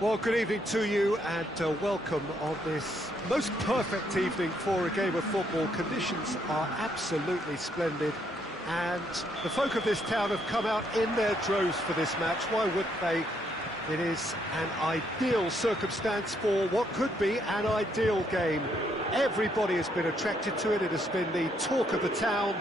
Well, good evening to you and welcome on this most perfect evening for a game of football. Conditions are absolutely splendid and the folk of this town have come out in their droves for this match. Why wouldn't they? It is an ideal circumstance for what could be an ideal game. Everybody has been attracted to it. It has been the talk of the town,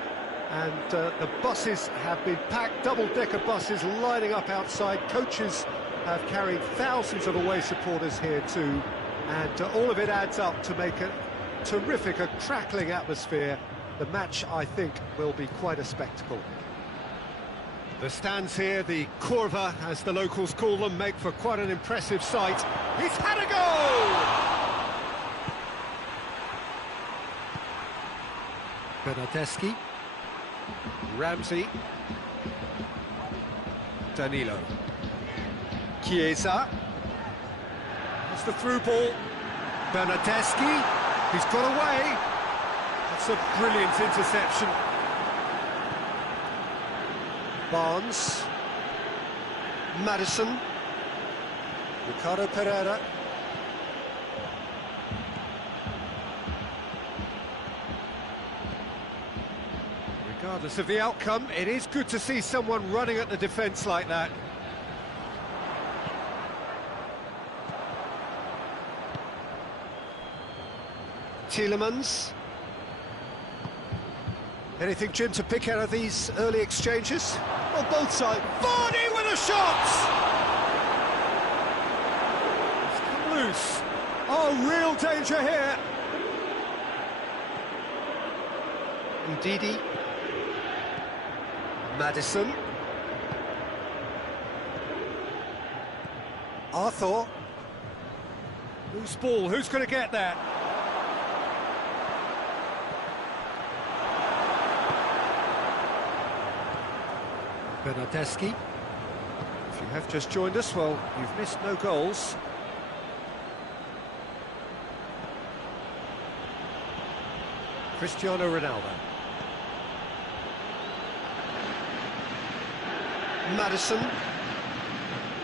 and the buses have been packed, double-decker buses lining up outside. Coaches have carried thousands of away supporters here too, and all of it adds up to make a terrific, a crackling atmosphere. The match, I think, will be quite a spectacle. The stands here, the curva, as the locals call them, make for quite an impressive sight. He's had a go! Bernardeschi, Ramsey, Danilo, Chiesa, that's the through ball, Bernardeschi, he's got away, that's a brilliant interception. Barnes, Maddison, Ricardo Pereira, regardless of the outcome, it is good to see someone running at the defence like that. Tielemans. Anything, Jim, to pick out of these early exchanges? On both sides. Vardy with a shot! It's come loose. Oh, real danger here. Ndidi. Maddison. Arthur. Loose ball, who's going to get that? Bernardeschi. If you have just joined us, well, you've missed no goals. Cristiano Ronaldo. Maddison.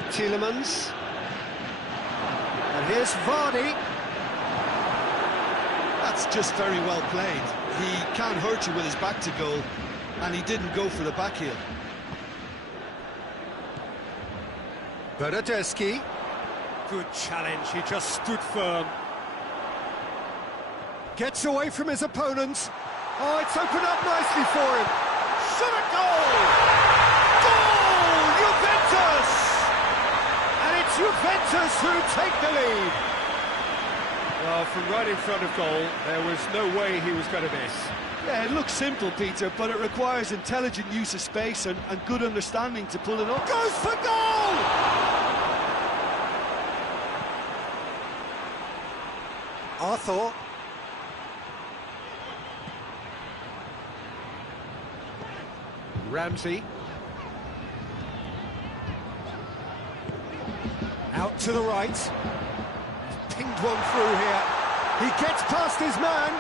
Tielemans. And here's Vardy. That's just very well played. He can't hurt you with his back to goal, and he didn't go for the back heel. Bernardeschi, good challenge, he just stood firm. Gets away from his opponents. Oh, it's opened up nicely for him. Shot a goal! Goal! Juventus! And it's Juventus who take the lead. Well, from right in front of goal, there was no way he was going to miss. Yeah, it looks simple, Peter, but it requires intelligent use of space and good understanding to pull it off. Goes for goal! Arthur. Ramsey. Out to the right. He's pinged one through here. He gets past his man.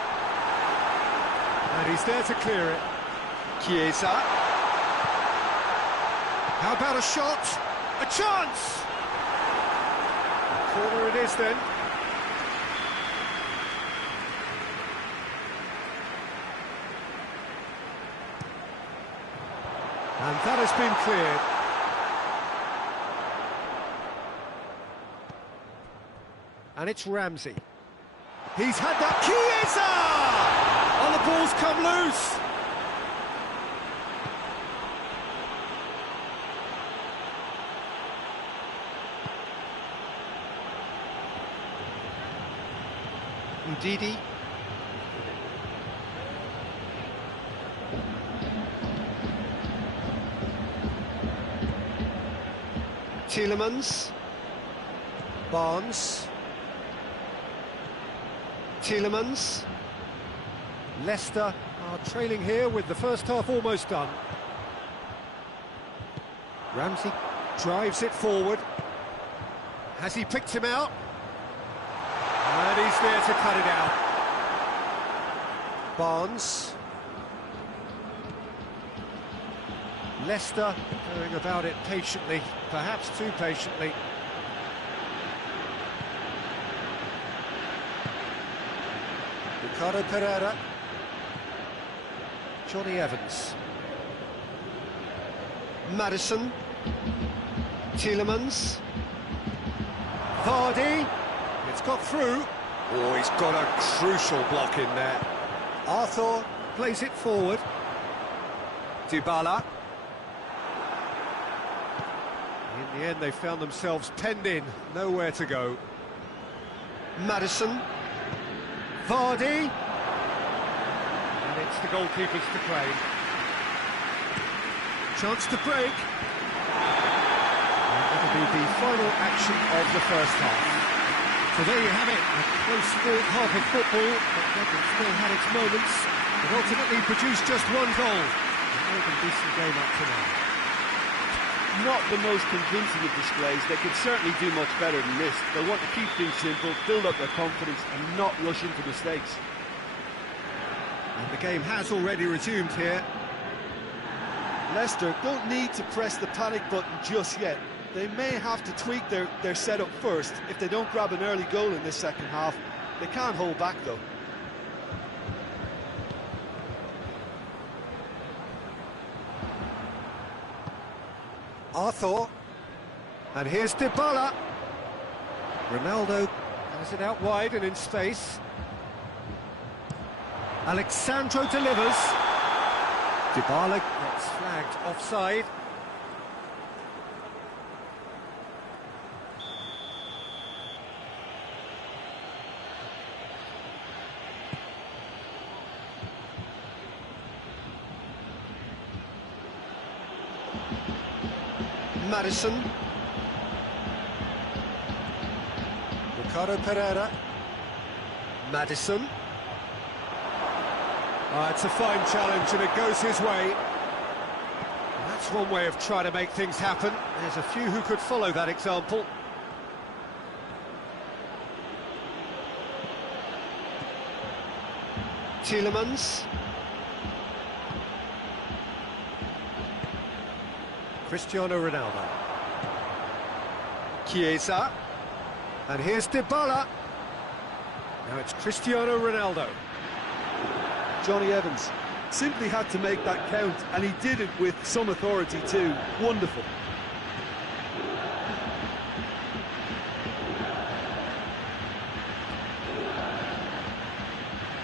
And he's there to clear it. Chiesa. How about a shot? A chance! Corner it is then. And that has been cleared. And it's Ramsey. He's had that. Chiesa! Oh, the ball's come loose. Ndidi. Tielemans. Barnes. Tielemans. Leicester are trailing here with the first half almost done. Ramsey drives it forward. Has he picked him out? And he's there to cut it out. Barnes. Leicester going about it patiently, perhaps too patiently. Ricardo Pereira. Johnny Evans. Maddison. Tielemans. Vardy. It's got through. Oh, he's got a crucial block in there. Arthur plays it forward. Dybala. In the end, they found themselves penned in, nowhere to go. Maddison. Vardy. And it's the goalkeepers to claim. Chance to break. And that'll be the final action of the first half. So there you have it, a close-fought half of football, but London still had its moments, but ultimately produced just one goal. A more than decent game up to now. Not the most convincing of displays. They could certainly do much better than this. They'll want to keep things simple, build up their confidence and not rush into mistakes. And the game has already resumed here. Leicester don't need to press the panic button just yet. They may have to tweak their setup first if they don't grab an early goal in this second half. They can't hold back though. Arthur. And here's Dybala. Ronaldo has it out wide and in space. Alexandro delivers. Dybala gets flagged offside. Maddison. Ricardo Pereira. Maddison. It's a fine challenge and it goes his way. And that's one way of trying to make things happen. There's a few who could follow that example. Tielemans. Cristiano Ronaldo. Chiesa. And here's Dybala. Now it's Cristiano Ronaldo. Johnny Evans simply had to make that count, and he did it with some authority too. Wonderful.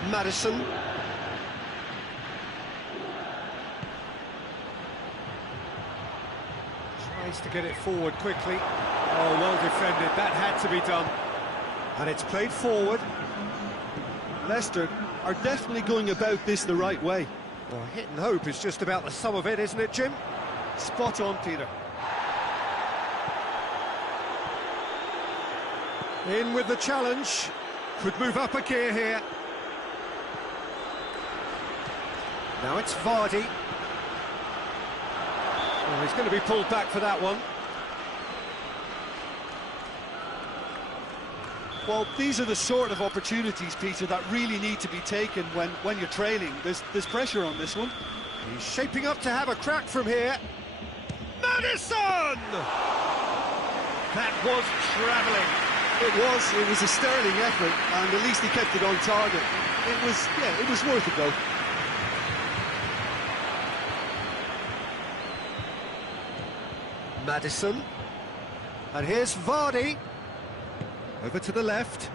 Maddison. Tries to get it forward quickly. Oh, well defended. That had to be done. And it's played forward. Leicester are definitely going about this the right way. Well, hit and hope is just about the sum of it, isn't it, Jim? Spot on, Peter. In with the challenge. Could move up a gear here. Now it's Vardy. Well, he's going to be pulled back for that one. Well, these are the sort of opportunities, Peter, that really need to be taken when you're trailing. There's pressure on this one. He's shaping up to have a crack from here. Maddison! That was travelling. It was a sterling effort, and at least he kept it on target. It was worth a go. Maddison. And here's Vardy. Over to the left.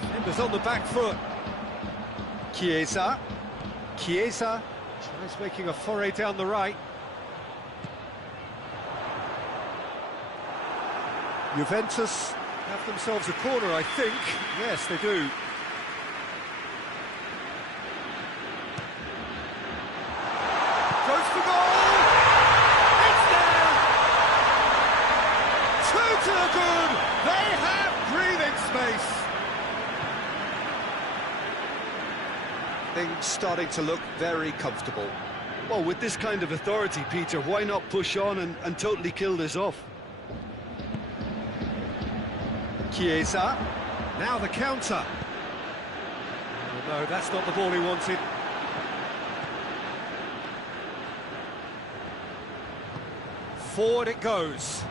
Defenders on the back foot. Chiesa. Chiesa tries making a foray down the right. Juventus have themselves a corner, I think. Yes, they do. Goes for goal! It's there! 2 to the good! They have breathing space! Things starting to look very comfortable. Well, with this kind of authority, Peter, why not push on and totally kill this off? Chiesa. Now the counter. Oh, no, that's not the ball he wanted. Forward it goes.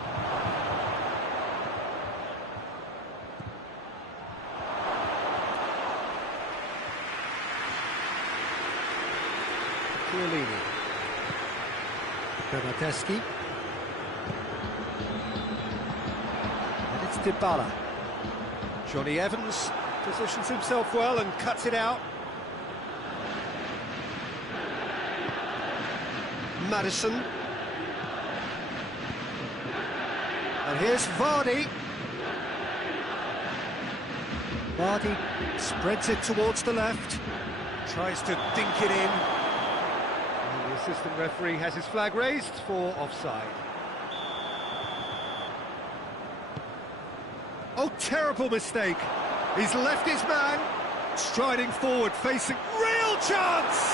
Chiellini. Bernardeschi. And it's Dybala. Johnny Evans positions himself well and cuts it out. Maddison. And here's Vardy. Vardy spreads it towards the left. Tries to dink it in. And the assistant referee has his flag raised for offside. Oh, terrible mistake. He's left his man. Striding forward, facing real chance!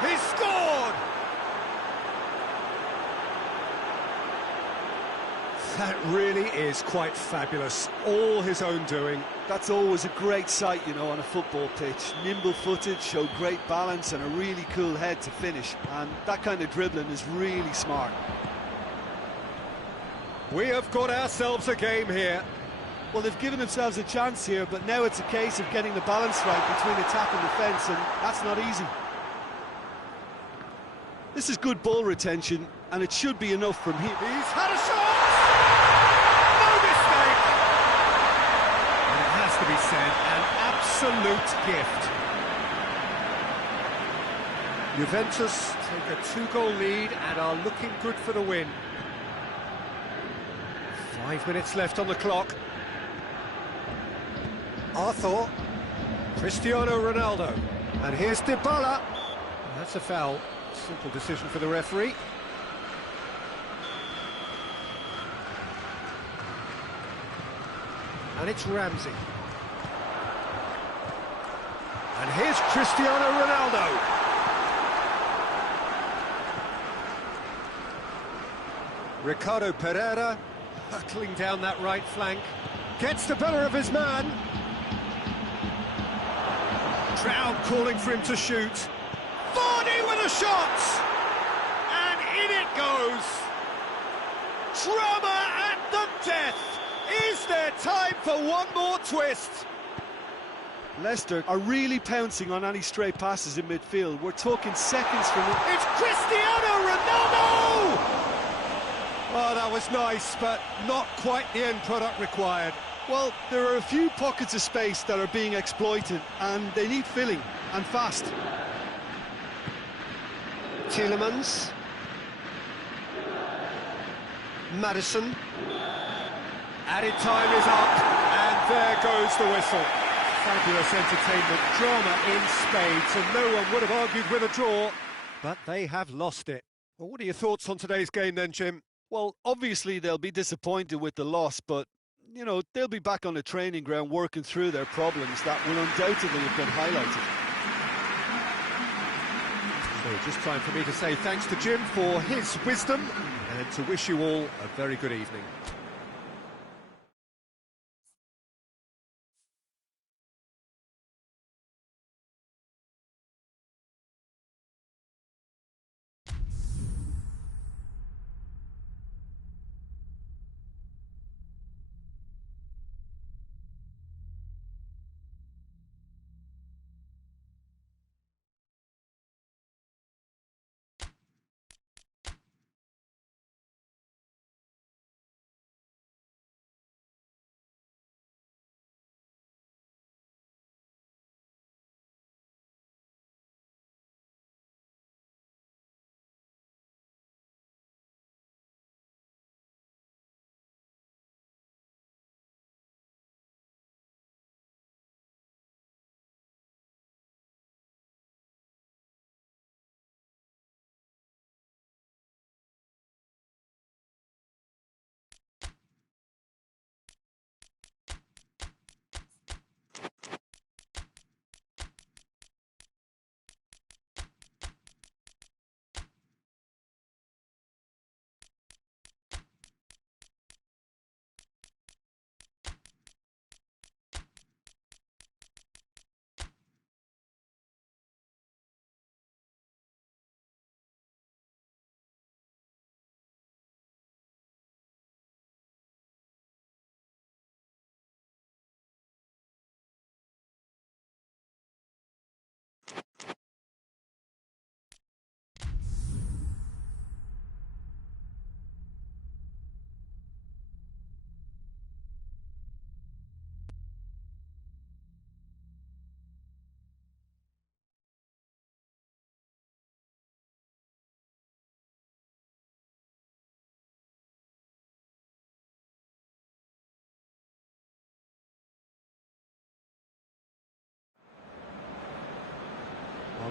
He's scored! That really is quite fabulous. All his own doing. That's always a great sight, you know, on a football pitch. Nimble-footed, showed great balance and a really cool head to finish. And that kind of dribbling is really smart. We have got ourselves a game here. Well, they've given themselves a chance here, but now it's a case of getting the balance right between attack and defence, and that's not easy. This is good ball retention, and it should be enough from here. He's had a shot! No mistake! And it has to be said, an absolute gift. Juventus take a 2-goal lead and are looking good for the win. 5 minutes left on the clock. Arthur, Cristiano Ronaldo, and here's Dybala. That's a foul. Simple decision for the referee. And it's Ramsey. And here's Cristiano Ronaldo. Ricardo Pereira hurtling down that right flank. Gets the better of his man. Crowd calling for him to shoot. Vardy with a shot! And in it goes! Drama at the death! Is there time for one more twist? Leicester are really pouncing on any stray passes in midfield. We're talking seconds from it. It's Cristiano Ronaldo! Oh, that was nice, but not quite the end product required. Well, there are a few pockets of space that are being exploited, and they need filling, and fast. Tielemans. Maddison. Added time is up, and there goes the whistle. Fabulous entertainment, drama in spades, and no one would have argued with a draw, but they have lost it. Well, what are your thoughts on today's game then, Jim? Well, obviously they'll be disappointed with the loss, but you know, they'll be back on the training ground working through their problems that will undoubtedly have been highlighted. So just time for me to say thanks to Jim for his wisdom and to wish you all a very good evening.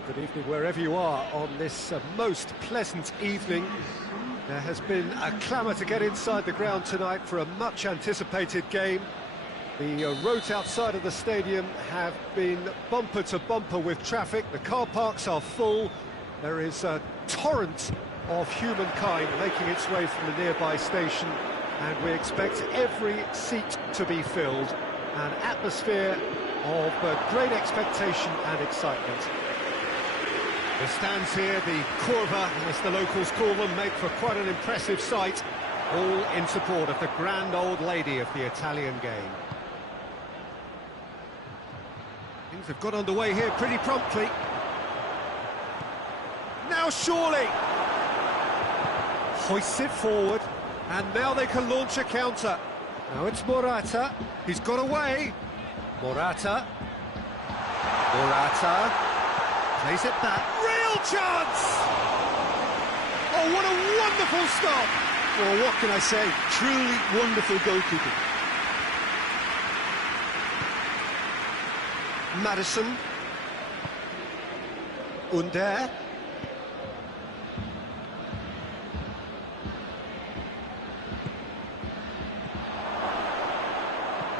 Good evening wherever you are on this most pleasant evening. There has been a clamour to get inside the ground tonight for a much-anticipated game. The roads outside of the stadium have been bumper to bumper with traffic. The car parks are full. There is a torrent of humankind making its way from the nearby station, and we expect every seat to be filled. An atmosphere of great expectation and excitement. The stands here, the curva, as the locals call them, make for quite an impressive sight, all in support of the grand old lady of the Italian game. Things have got underway here pretty promptly. Now surely! Hoists it forward, and now they can launch a counter. Now it's Morata, he's got away. Morata. Plays it back. Real chance! Oh, what a wonderful stop! Well, what can I say? Truly wonderful goalkeeping. Madison. Under.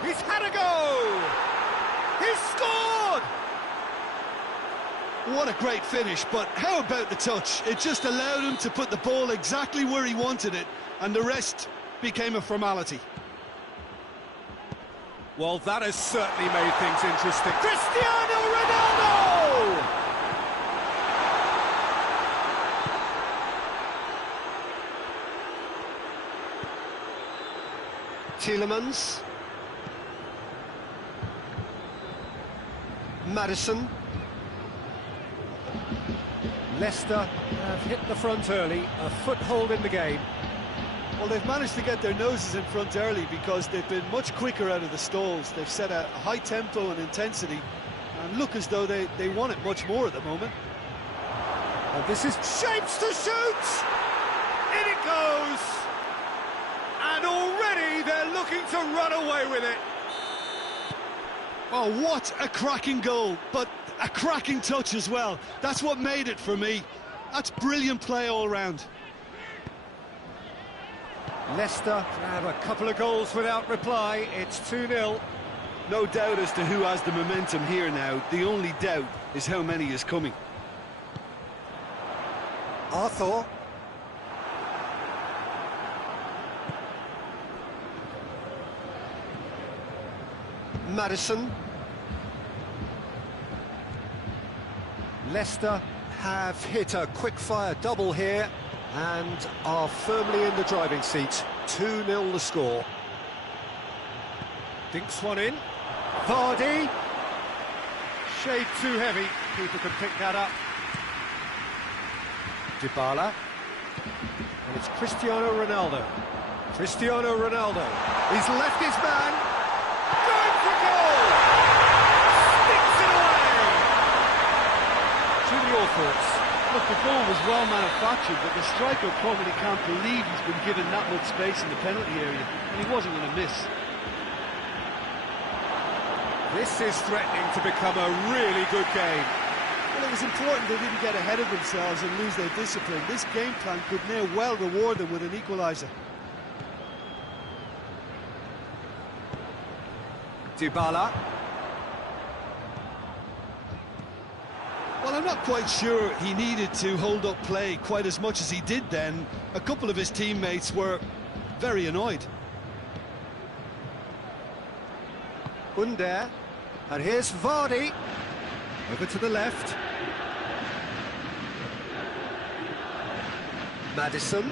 He's had a go! He's scored! What a great finish, but how about the touch? It just allowed him to put the ball exactly where he wanted it, and the rest became a formality. Well, that has certainly made things interesting. Cristiano Ronaldo! Tielemans. Madison. Leicester have hit the front early, a foothold in the game. Well, they've managed to get their noses in front early because they've been much quicker out of the stalls. They've set a high tempo and intensity and look as though they want it much more at the moment. And this is shapes to shoot! In it goes! And already they're looking to run away with it. Oh, what a cracking goal, but a cracking touch as well. That's what made it for me. That's brilliant play all round. Leicester have a couple of goals without reply. It's 2-0. No doubt as to who has the momentum here now. The only doubt is how many is coming. Arthur. Madison. Leicester have hit a quick-fire double here and are firmly in the driving seat. 2-0 the score. Dinks one in. Vardy. Shade too heavy. People can pick that up. Dybala. And it's Cristiano Ronaldo. Cristiano Ronaldo. He's left his man. Going for goal! Sticks it away! Julie, your thoughts? Look, the goal was well manufactured, but the striker probably can't believe he's been given that much space in the penalty area, and he wasn't going to miss. This is threatening to become a really good game. Well, it was important they didn't get ahead of themselves and lose their discipline. This game plan could now well reward them with an equaliser. Dybala. Well, I'm not quite sure he needed to hold up play quite as much as he did then. A couple of his teammates were very annoyed. Under. And here's Vardy. Over to the left. Madison.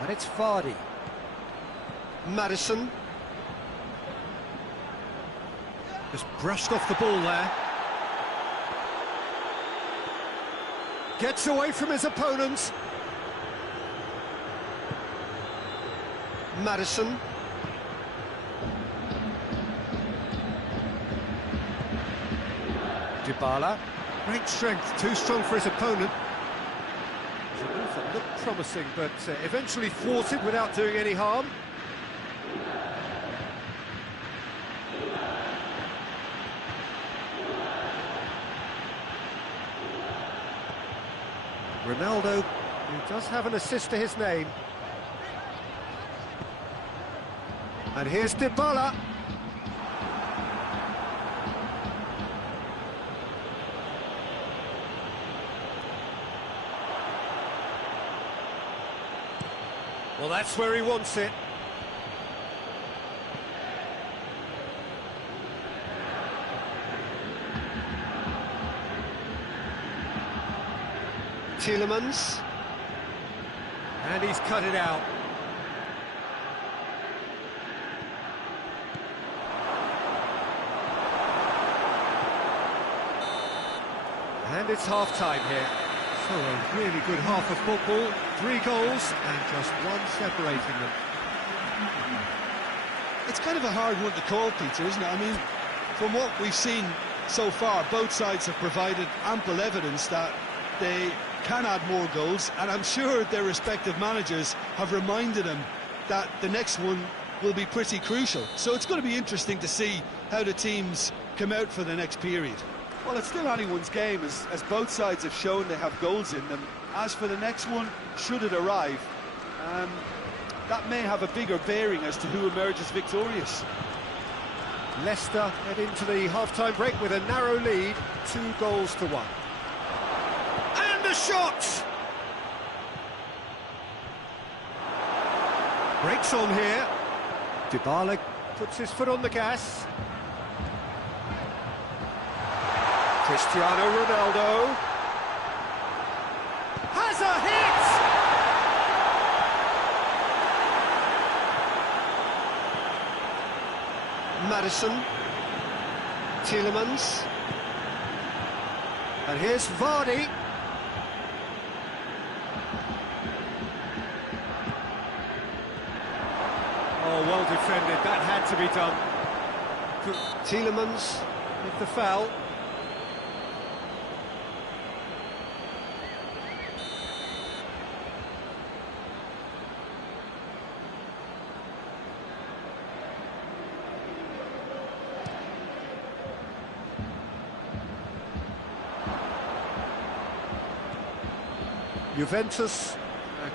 And it's Vardy. Madison. Just brushed off the ball there. Gets away from his opponents. Madison. Dybala. Great strength, too strong for his opponent. It was a move that looked promising, but eventually thwarted without doing any harm. Ronaldo, who does have an assist to his name. And here's Dybala. Well, that's where he wants it. Tielemans. And he's cut it out. And it's half-time here. So a really good half of football. 3 goals and just one separating them. It's kind of a hard one to call, Peter, isn't it? I mean, from what we've seen so far, both sides have provided ample evidence that they can add more goals, and I'm sure their respective managers have reminded them that the next one will be pretty crucial. So it's going to be interesting to see how the teams come out for the next period. Well, it's still anyone's game, as both sides have shown they have goals in them. As for the next one, should it arrive, that may have a bigger bearing as to who emerges victorious. Leicester head into the half-time break with a narrow lead, 2-1. And a shot! Breaks on here. Dybala puts his foot on the gas. Cristiano Ronaldo has a hit! Maddison, Tielemans, and here's Vardy. Oh, well defended, that had to be done. Tielemans with the foul. Juventus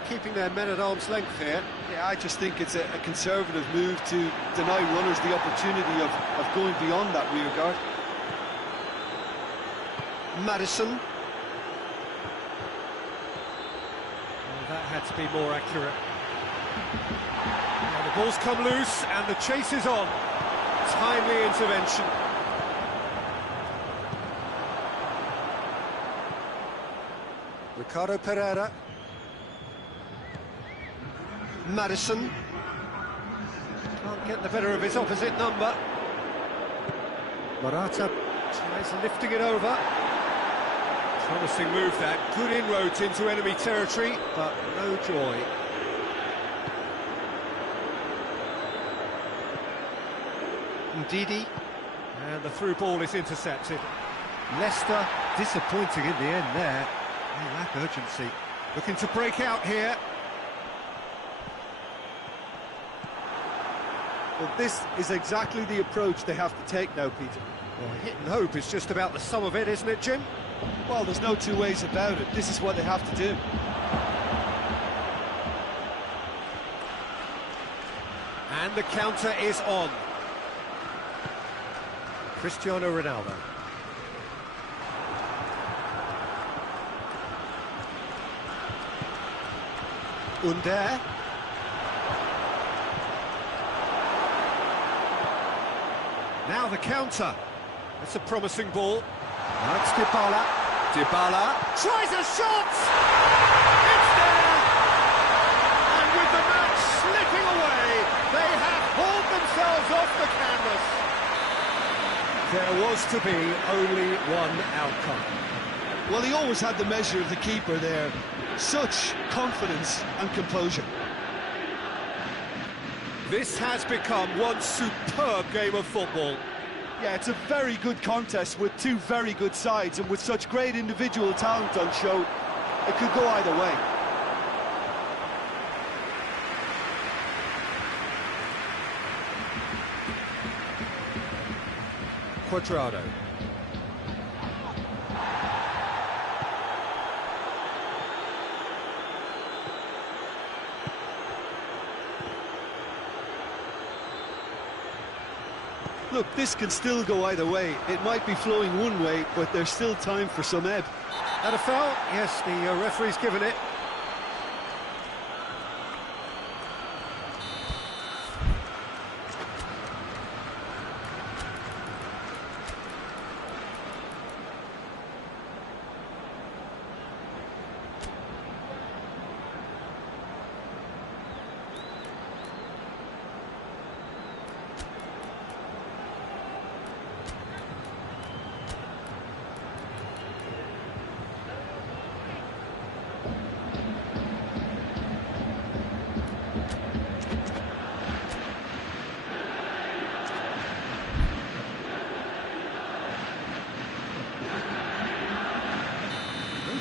keeping their men at arm's length here. Yeah, I just think it's a conservative move to deny runners the opportunity of going beyond that rear guard. Maddison. Well, that had to be more accurate. And the ball's come loose and the chase is on. Timely intervention. Ricardo Pereira. Maddison. Can't get the better of his opposite number. Morata tries lifting it over. Promising move that. Good inroads into enemy territory, but no joy. Ndidi. And the through ball is intercepted. Leicester disappointing in the end there. They lack urgency. Looking to break out here. Well, this is exactly the approach they have to take now, Peter. Well, hit and hope is just about the sum of it, isn't it, Jim? Well, there's no two ways about it. This is what they have to do. And the counter is on. Cristiano Ronaldo. Under. Now the counter. That's a promising ball. That's Dybala. Dybala tries a shot! It's there! And with the match slipping away, they have hauled themselves off the canvas. There was to be only one outcome. Well, he always had the measure of the keeper there. Such confidence and composure. This has become one superb game of football. Yeah, it's a very good contest with two very good sides, and with such great individual talent on show, it could go either way. Quadrado. Look, this can still go either way. It might be flowing one way, but there's still time for some ebb. And a foul? Yes, the referee's given it.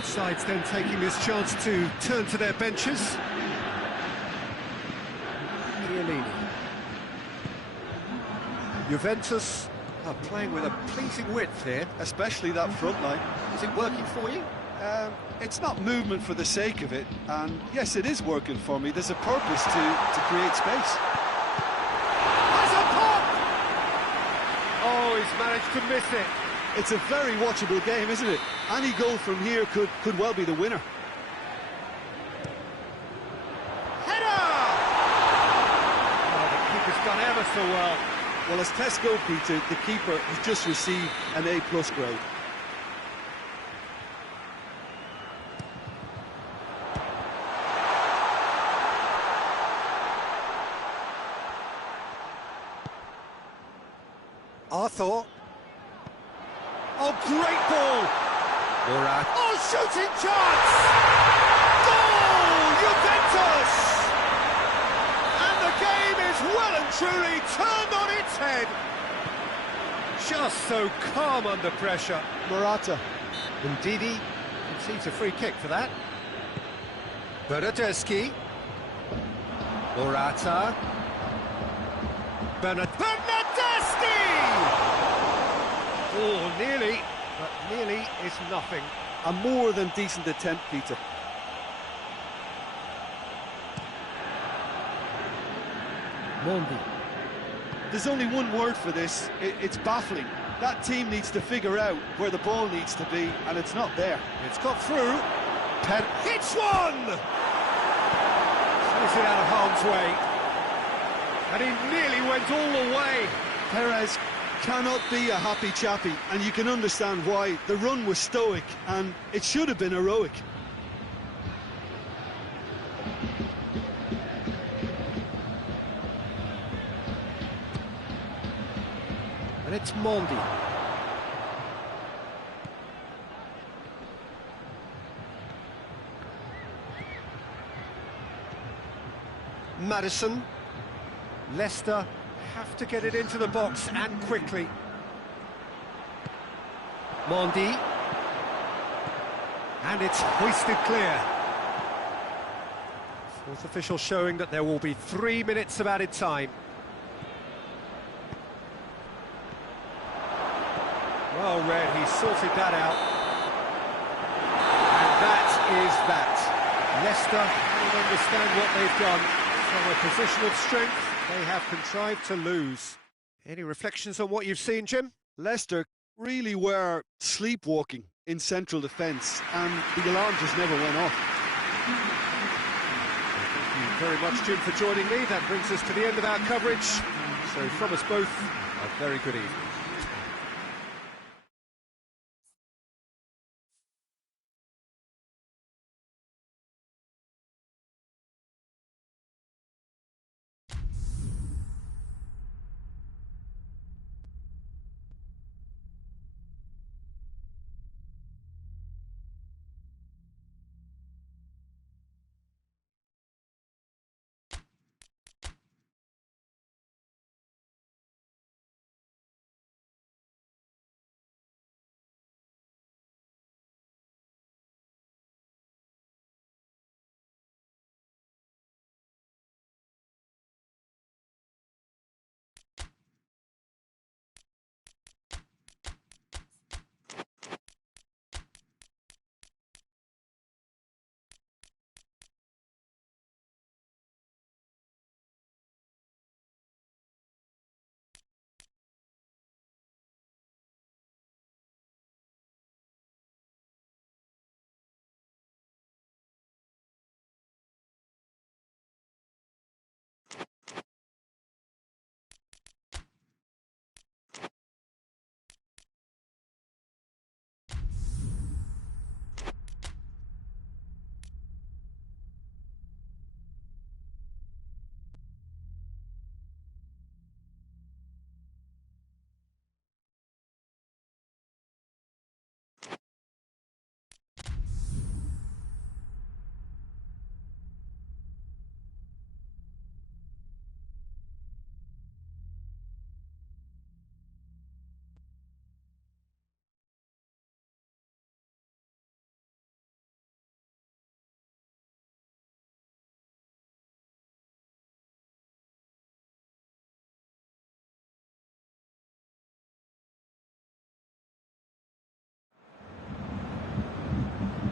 Sides then taking this chance to turn to their benches. Chiellini. Juventus are playing with a pleasing width here. Especially that front line. Is it working for you? It's not movement for the sake of it, and yes, it is working for me. There's a purpose to create space. Has a pop! Oh, he's managed to miss it. It's a very watchable game, isn't it? Any goal from here could well be the winner. Header! Oh, the keeper's done ever so well. Well, as tests go, Peter, the keeper has just received an A+ grade. Arthur. Oh, great ball! Murat. Oh, shooting chance! Goal! Juventus! And the game is well and truly turned on its head. Just so calm under pressure. Morata. And Didi concedes a free kick for that. Bernardeschi. Morata. Bernardeschi! Oh, nearly, but nearly is nothing. A more than decent attempt, Peter. Mondi. There's only one word for this. It's baffling. That team needs to figure out where the ball needs to be, and it's not there. It's got through. Penn hits one! Plays it out of harm's way. And he nearly went all the way. Perez cannot be a happy chappy, and you can understand why. The run was stoic, and it should have been heroic. And it's Mondi. Maddison. Leicester have to get it into the box and quickly. Mondi. And it's hoisted clear. Fourth official showing that there will be 3 minutes of added time. Well read, he sorted that out. And that is that. Leicester don't understand what they've done. From a position of strength, they have contrived to lose. Any reflections on what you've seen, Jim? Leicester really were sleepwalking in central defence, and the alarm just never went off. Thank you very much, Jim, for joining me. That brings us to the end of our coverage. So from us both, a very good evening.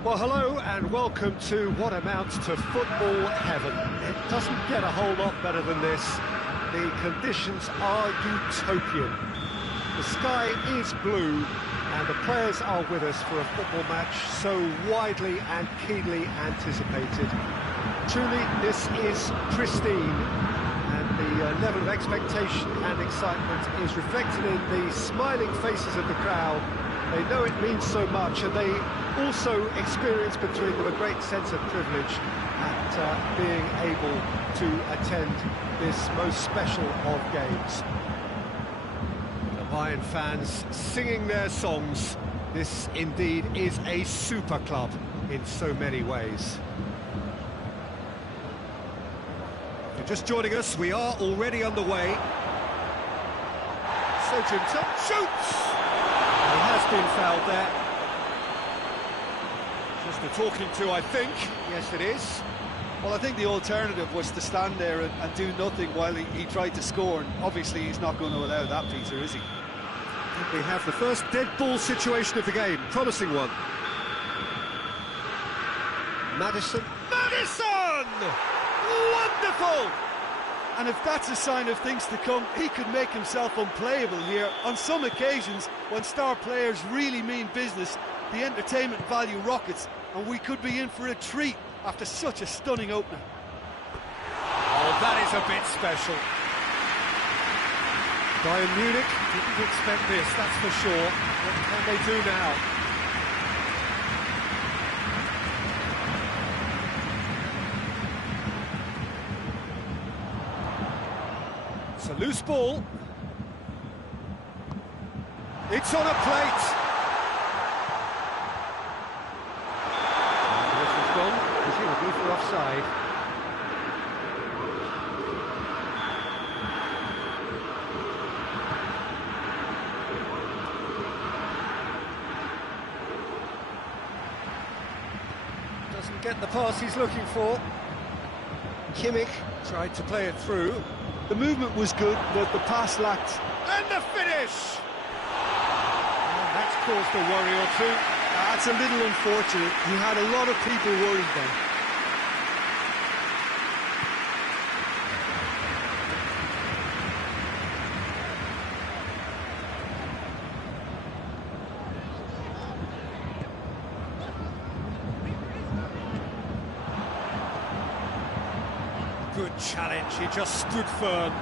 Well, hello and welcome to what amounts to football heaven. It doesn't get a whole lot better than this. The conditions are utopian. The sky is blue and the players are with us for a football match so widely and keenly anticipated. Truly, this is pristine, and the level of expectation and excitement is reflected in the smiling faces of the crowd. They know it means so much, and they also experience between them a great sense of privilege at being able to attend this most special of games. The Bayern fans singing their songs. This indeed is a super club in so many ways. If you're just joining us, we are already underway. Sojin shoots! He has been fouled there. Just a talking to, I think. Yes, it is. Well, I think the alternative was to stand there and do nothing while he tried to score, and obviously he's not going to allow that, Peter, is he? We have the first dead ball situation of the game. Promising one. Madison! Wonderful! And if that's a sign of things to come, he could make himself unplayable here. On some occasions, when star players really mean business, the entertainment value rockets, and we could be in for a treat after such a stunning opener. Oh, that is a bit special. Bayern Munich didn't expect this, that's for sure. What can they do now? It's a loose ball. It's on a plate. This is gone, presumably for offside. Doesn't get the pass he's looking for. Kimmich tried to play it through. The movement was good, but the pass lacked. And the finish! And that's caused a worry or two. That's a little unfortunate. He had a lot of people worried then. Good challenge, he just stood firm.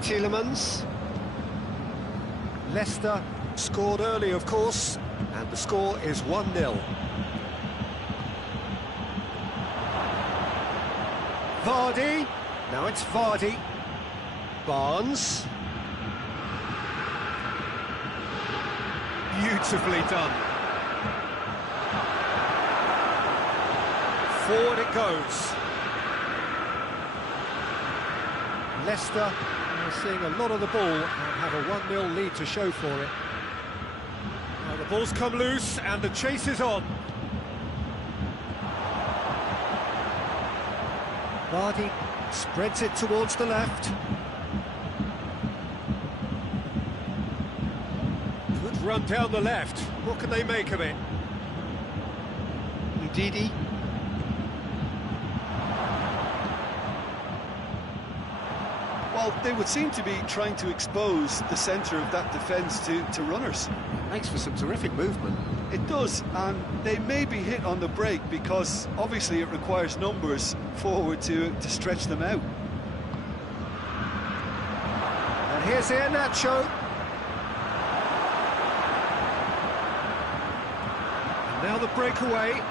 Tielemans. Leicester scored early, of course, and the score is 1-0. Vardy. Now it's Vardy. Barnes. Beautifully done. Forward it goes. Leicester are seeing a lot of the ball and have a 1-0 lead to show for it. Now the ball's come loose and the chase is on. Vardy spreads it towards the left. Good run down the left. What can they make of it? Ndidi. Well, they would seem to be trying to expose the centre of that defence to runners. Makes for some terrific movement. It does, and they may be hit on the break because obviously it requires numbers forward to stretch them out. And here's Iheanacho. And now the breakaway.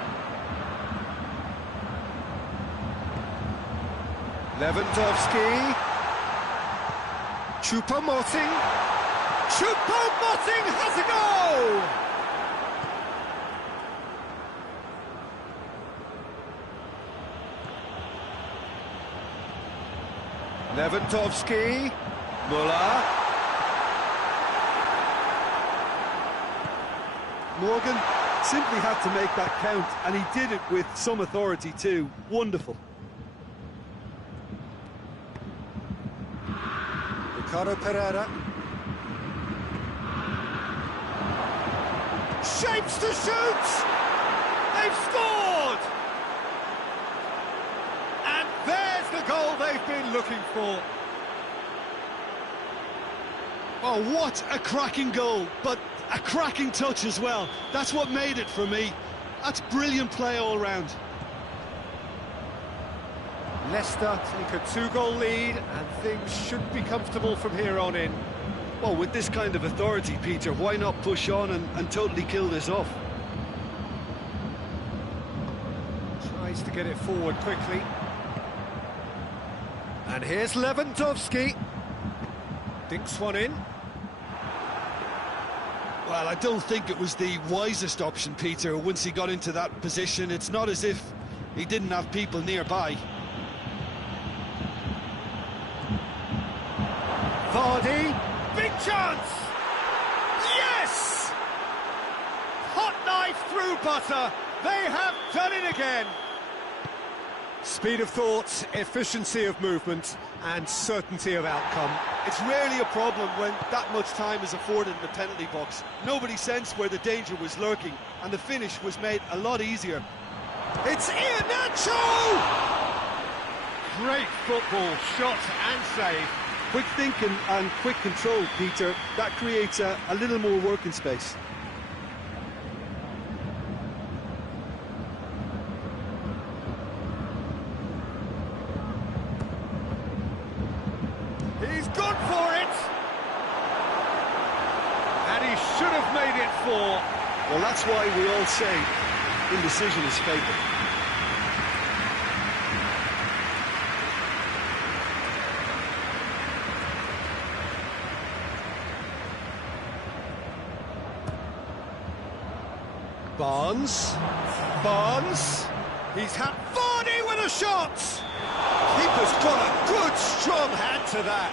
Lewandowski. Choupo-Moting. Choupo-Moting has a goal! Lewandowski. Muller. Morgan simply had to make that count, and he did it with some authority too. Wonderful. Ricardo Pereira. shapes to shoot! They've scored! And there's the goal they've been looking for. Oh, what a cracking goal, but a cracking touch as well. That's what made it for me. That's brilliant play all round. Leicester take a 2-goal lead, and things should be comfortable from here on in. Well, with this kind of authority, Peter, why not push on and totally kill this off? Tries to get it forward quickly. And here's Lewandowski. Dinks one in. Well, I don't think it was the wisest option, Peter, once he got into that position. It's not as if he didn't have people nearby. Vardy, big chance! Yes! Hot knife through butter. They have done it again. Speed of thought, efficiency of movement, and certainty of outcome. It's rarely a problem when that much time is afforded in the penalty box. Nobody sensed where the danger was lurking, and the finish was made a lot easier. It's Iheanacho! Great football, shot and save. Quick thinking and quick control, Peter. That creates a little more working space. He's gone for it! And he should have made it 4. Well, that's why we all say indecision is fatal. Barnes, he's had Vardy with a shot! Keeper's got a good, strong hand to that.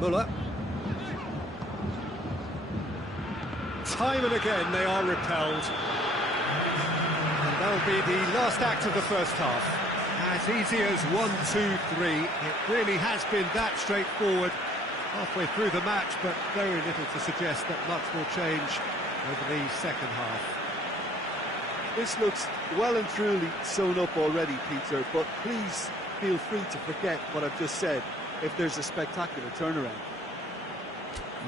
Muller. Time and again they are repelled. And that'll be the last act of the first half. As easy as 1, 2, 3. It really has been that straightforward halfway through the match, but very little to suggest that much will change over the second half. This looks well and truly sewn up already, Peter, but please feel free to forget what I've just said if there's a spectacular turnaround.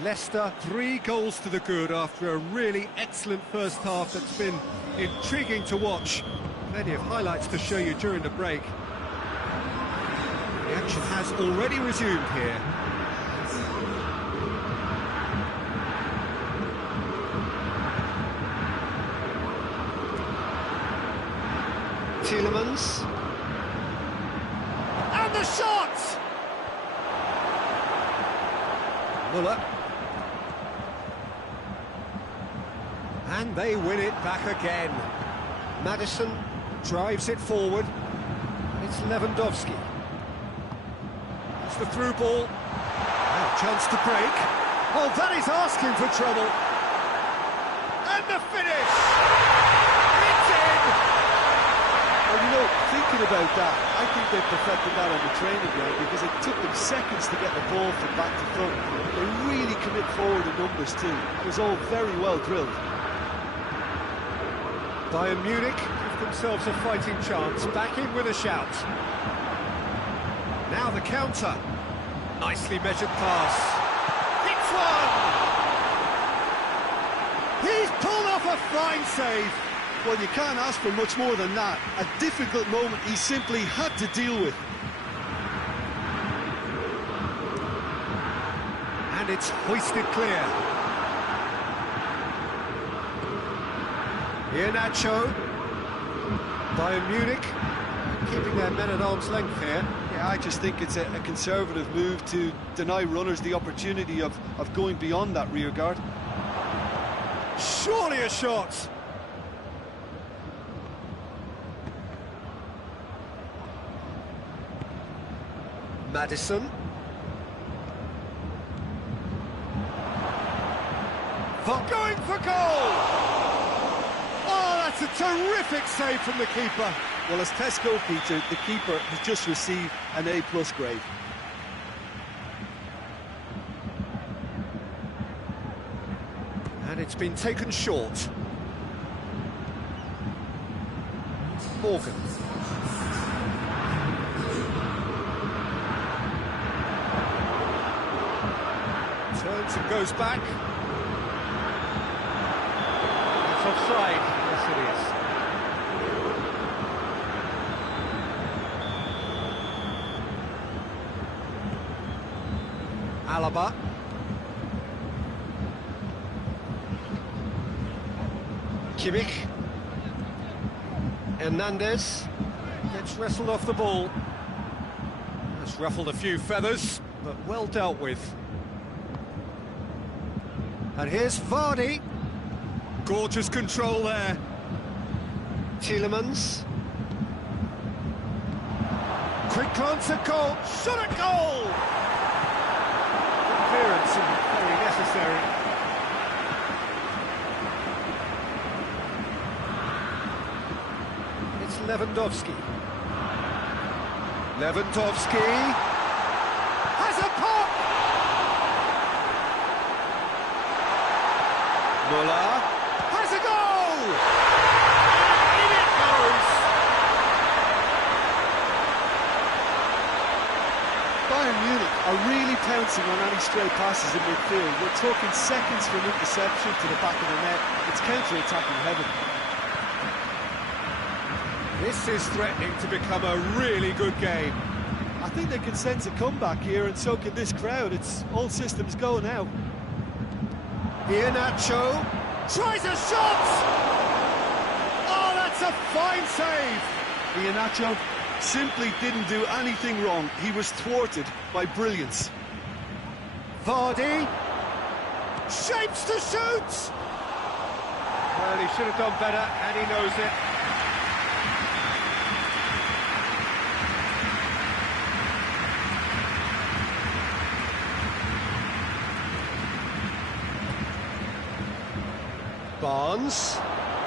Leicester 3 goals to the good after a really excellent first half that's been intriguing to watch. Plenty of highlights to show you during the break. The action has already resumed here. Tielemans. And the shot! Muller. And they win it back again. Maddison drives it forward. It's Lewandowski. It's the through ball. Oh, chance to break. Oh, that is asking for trouble. And the finish! It's in! Well, you know, thinking about that, I think they perfected that on the training ground because it took them seconds to get the ball from back to front. They really commit forward in numbers too. It was all very well drilled. Bayern Munich give themselves a fighting chance, back in with a shout. Now the counter. Nicely measured pass. It's one! He's pulled off a fine save. Well, you can't ask for much more than that. A difficult moment he simply had to deal with. And it's hoisted clear. Iheanacho. Bayern Munich keeping their men at arm's length here. Yeah, I just think it's a conservative move to deny runners the opportunity of going beyond that rear guard. Surely a shot! Maddison. Going for goal! Oh, that's a terrific save from the keeper. Well, as tests go, Peter, the keeper has just received an A+ grade. And it's been taken short. Morgan. Turns and goes back. It's offside. Yes, it is. Alaba. Kimmich. Hernandez gets wrestled off the ball. That's ruffled a few feathers, but well dealt with. And here's Vardy. Gorgeous control there. Tielemans. Quick glance at goal. Shot at goal! Clearance and very necessary. It's Lewandowski. Lewandowski has a pop! Muller has a goal! And in it goes! Bayern Munich are really pouncing on any stray passes in midfield. We're talking seconds from interception to the back of the net. It's counter-attacking heaven. This is threatening to become a really good game. I think they can sense a comeback here, and so can this crowd. It's all systems go now. Iheanacho tries a shot! Oh, that's a fine save! Iheanacho simply didn't do anything wrong. He was thwarted by brilliance. Vardy shapes to shoot! Well, he should have done better, and he knows it.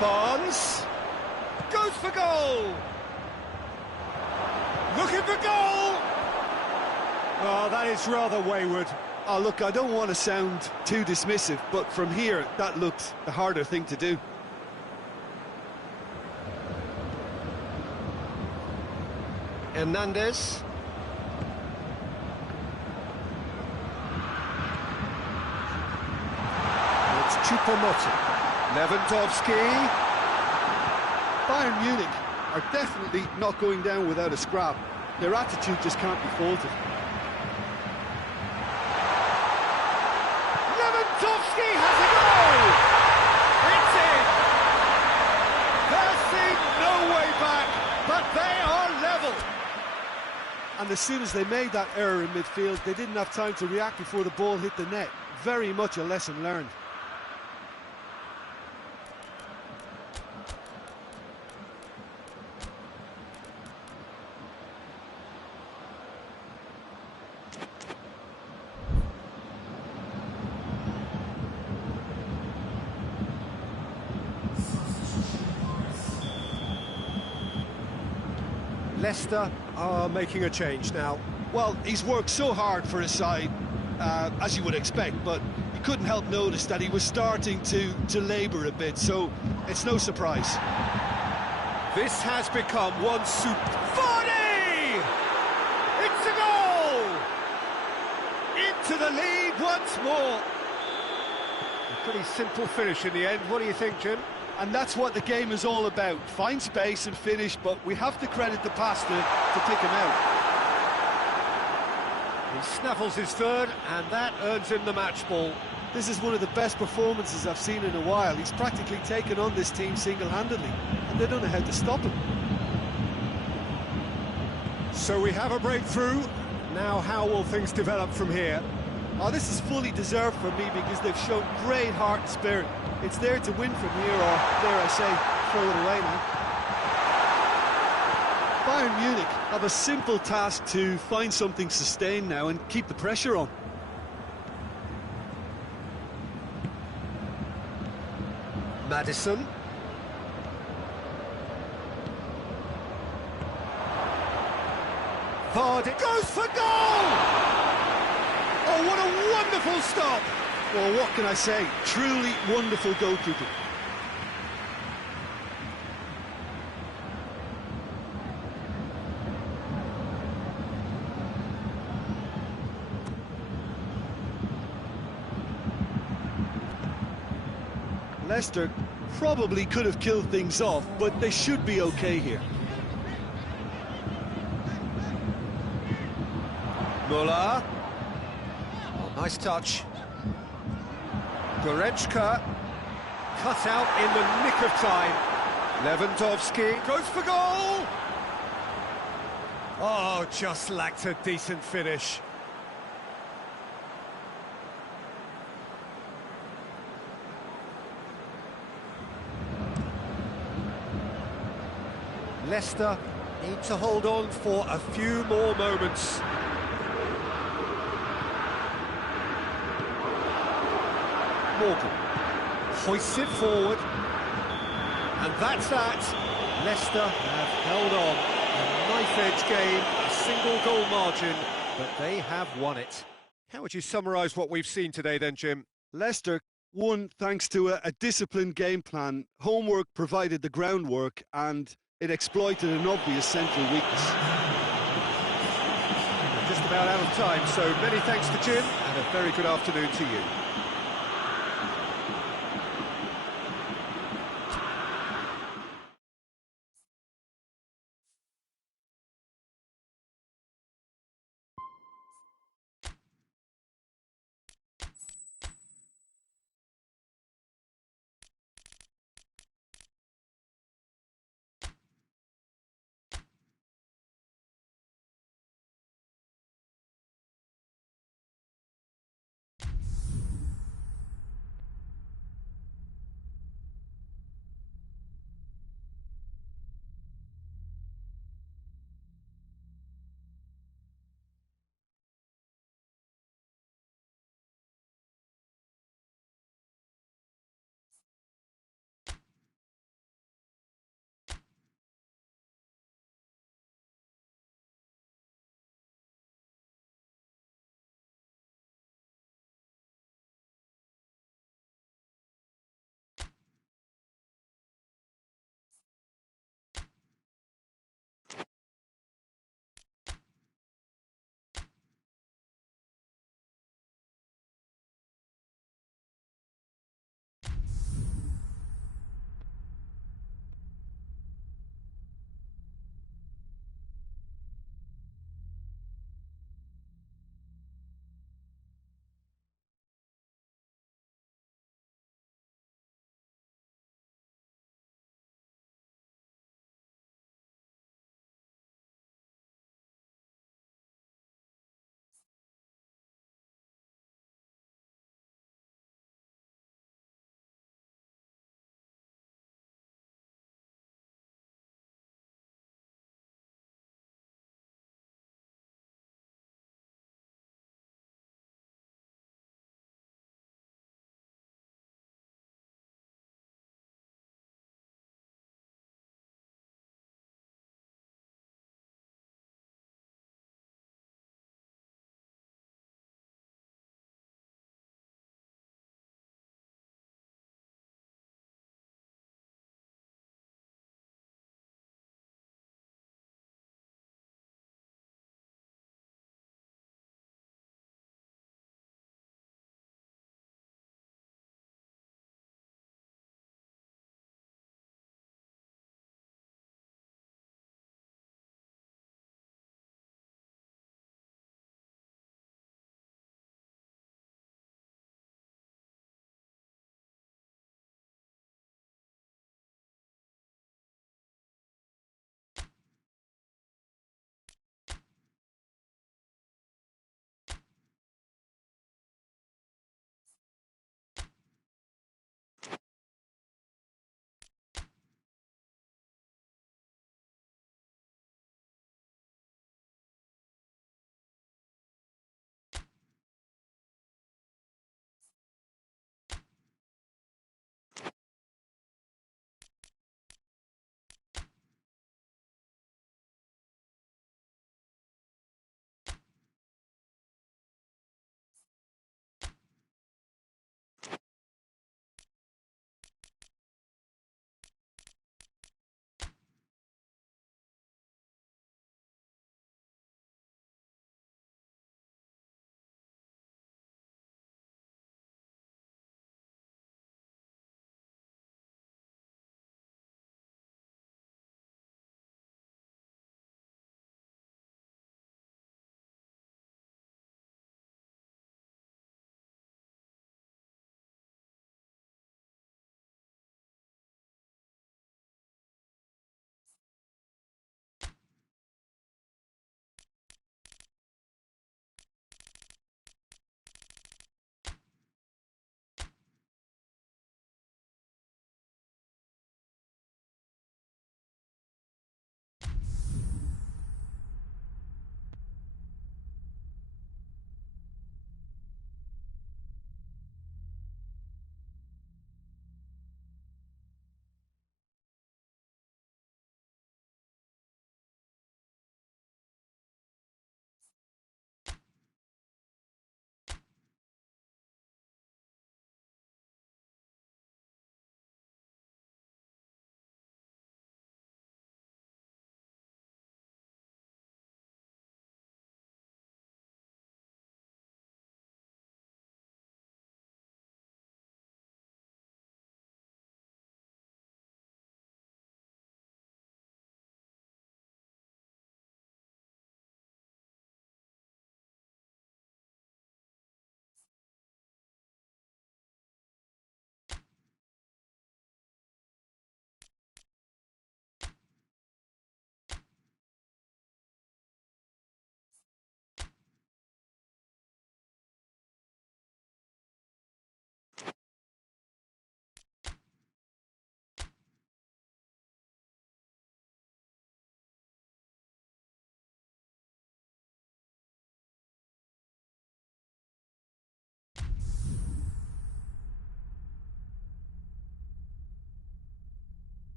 Barnes goes for goal! Looking for goal! Oh, that is rather wayward. Oh, look, I don't want to sound too dismissive, but from here, that looked the harder thing to do. Hernandez. It's Choupo-Moting. Lewandowski. Bayern Munich are definitely not going down without a scrap. Their attitude just can't be faulted. Lewandowski has a goal! It's in! There seemed no way back, but they are level. And as soon as they made that error in midfield, they didn't have time to react before the ball hit the net. Very much a lesson learned. Leicester are making a change now. Well, he's worked so hard for his side, as you would expect, but you couldn't help notice that he was starting to labour a bit, so it's no surprise. This has become one super... Vardy! It's a goal! Into the lead once more. A pretty simple finish in the end. What do you think, Jim? And that's what the game is all about. Find space and finish, but we have to credit the pass to pick him out. He snaffles his third, and that earns him the match ball. This is one of the best performances I've seen in a while. He's practically taken on this team single-handedly, and they don't know how to stop him. So we have a breakthrough. Now how will things develop from here? Oh, this is fully deserved for me because they've shown great heart and spirit. It's there to win from here, or dare I say, throw it away now. Bayern Munich have a simple task to find something sustained now and keep the pressure on. Maddison. Vardy goes for goal! Oh, what a wonderful stop! Well, what can I say? Truly wonderful goalkeeping. Leicester probably could have killed things off, but they should be okay here. Muller. Oh, nice touch. Goretzka. Cut out in the nick of time. Lewandowski goes for goal! Oh, just lacked a decent finish. Leicester need to hold on for a few more moments. Morgan hoists it forward, and that's that. Leicester have held on. A knife-edge game, a single goal margin, but they have won it. How would you summarise what we've seen today then, Jim? Leicester won thanks to a disciplined game plan. Homework provided the groundwork, and it exploited an obvious central weakness. We're just about out of time, so many thanks to Jim, and a very good afternoon to you.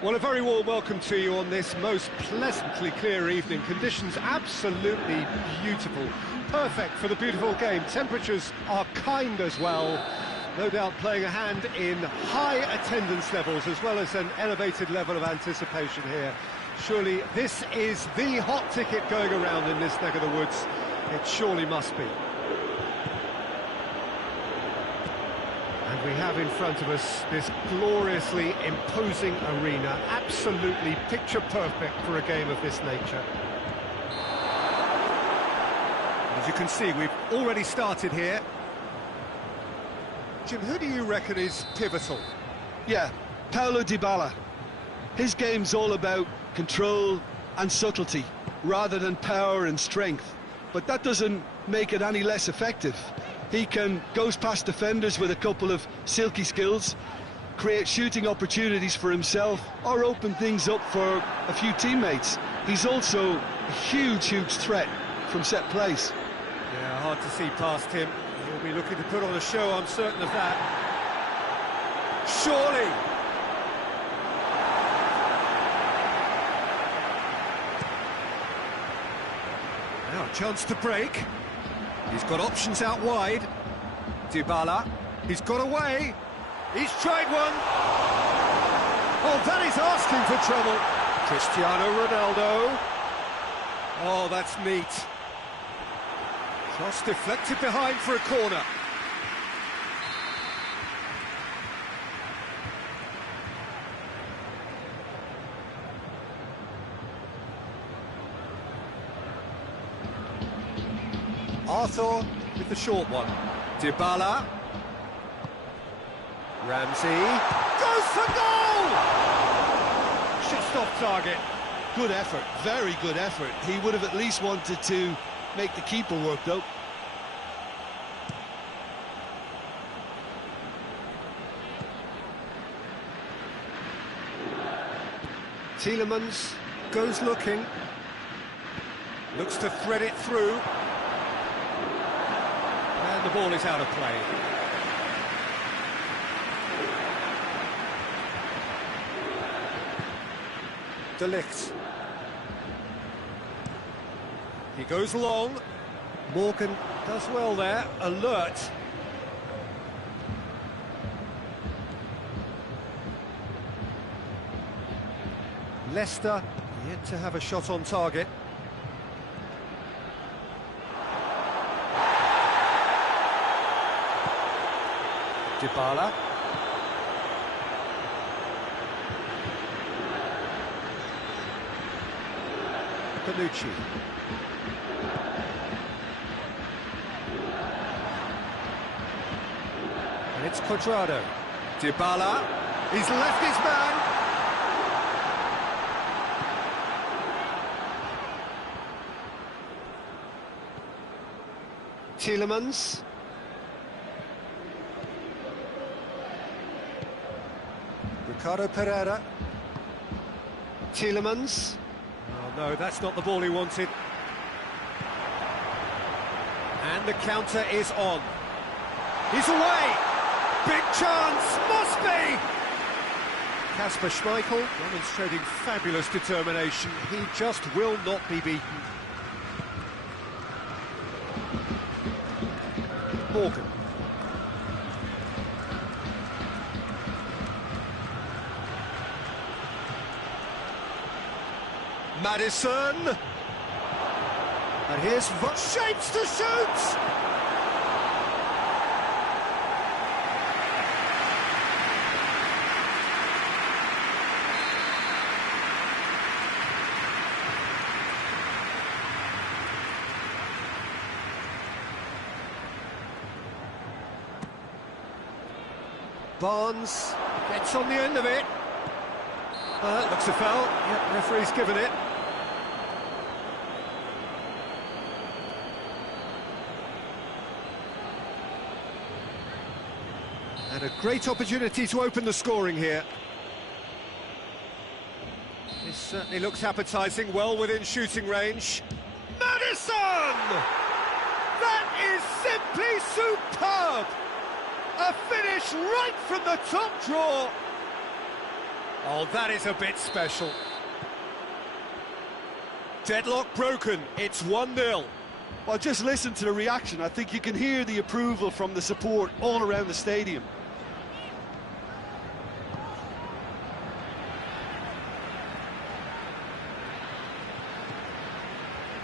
Well, a very warm welcome to you on this most pleasantly clear evening. Conditions absolutely beautiful. Perfect for the beautiful game. Temperatures are kind as well. No doubt playing a hand in high attendance levels as well as an elevated level of anticipation here. Surely this is the hot ticket going around in this neck of the woods. It surely must be. And we have in front of us this gloriously imposing arena, absolutely picture perfect for a game of this nature. As you can see, we've already started here. Jim, who do you reckon is pivotal? Yeah, Paulo Dybala. His game's all about control and subtlety, rather than power and strength. But that doesn't make it any less effective. He goes past defenders with a couple of silky skills, create shooting opportunities for himself, or open things up for a few teammates. He's also a huge threat from set plays. Yeah, hard to see past him. He'll be looking to put on a show, I'm certain of that. Surely! Now a chance to break. He's got options out wide. Dybala, he's got away. He's tried one. Oh, that is asking for trouble. Cristiano Ronaldo. Oh, that's neat. Cross deflected behind for a corner. Arthur with the short one. Dybala. Ramsey. Goes for goal! Just off target. Good effort, very good effort. He would have at least wanted to make the keeper work, though. Tielemans goes looking. Looks to thread it through. And the ball is out of play. De Ligt. He goes long. Morgan does well there, alert. Leicester yet to have a shot on target. Dybala. Panucci. And it's Cuadrado. Dybala. He's left his man. Tielemans. Ricardo Pereira. Tielemans. Oh no, that's not the ball he wanted. And the counter is on. He's away! Big chance! Must be! Kasper Schmeichel demonstrating fabulous determination. He just will not be beaten. Morgan. Madison. And here's Shapes to shoot. Barnes gets on the end of it. Looks a foul. Yep, referee's given it. And a great opportunity to open the scoring here. This certainly looks appetising, well within shooting range. Madison! That is simply superb! A finish right from the top draw. Oh, that is a bit special. Deadlock broken, it's 1-0. Well, just listen to the reaction. I think you can hear the approval from the support all around the stadium.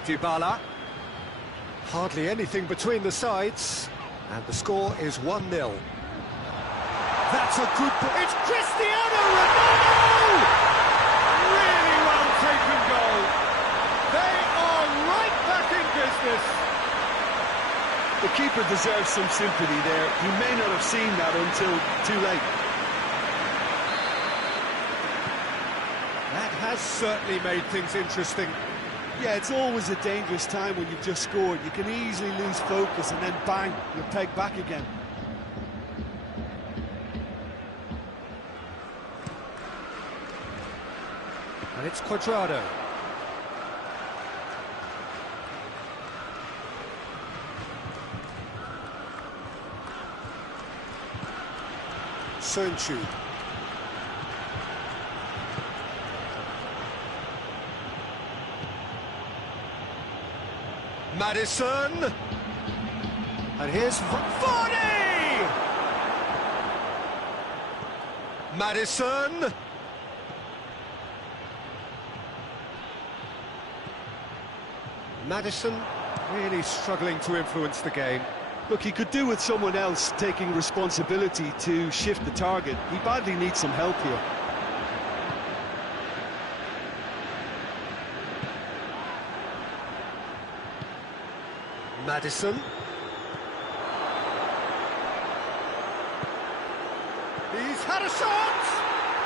Dybala. Hardly anything between the sides, and the score is 1-0. That's a good... It's Cristiano Ronaldo! Really well taken goal. They are right back in business. The keeper deserves some sympathy there. He may not have seen that until too late. That has certainly made things interesting. Yeah, it's always a dangerous time when you've just scored. You can easily lose focus and then bang, you're pegged back again. And it's Cuadrado. Sönchu. Maddison. And here's Vardy! Maddison. Maddison really struggling to influence the game. Look, he could do with someone else taking responsibility to shift the target. He badly needs some help here. Maddison. He's had a shot!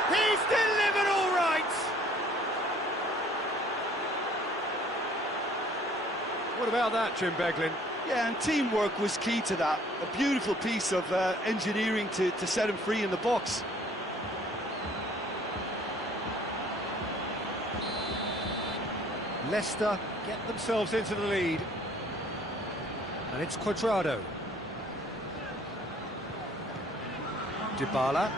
He's delivered all right! What about that, Jim Beglin? Yeah, and teamwork was key to that. A beautiful piece of engineering to set him free in the box. Leicester get themselves into the lead. And it's Cuadrado. Dybala.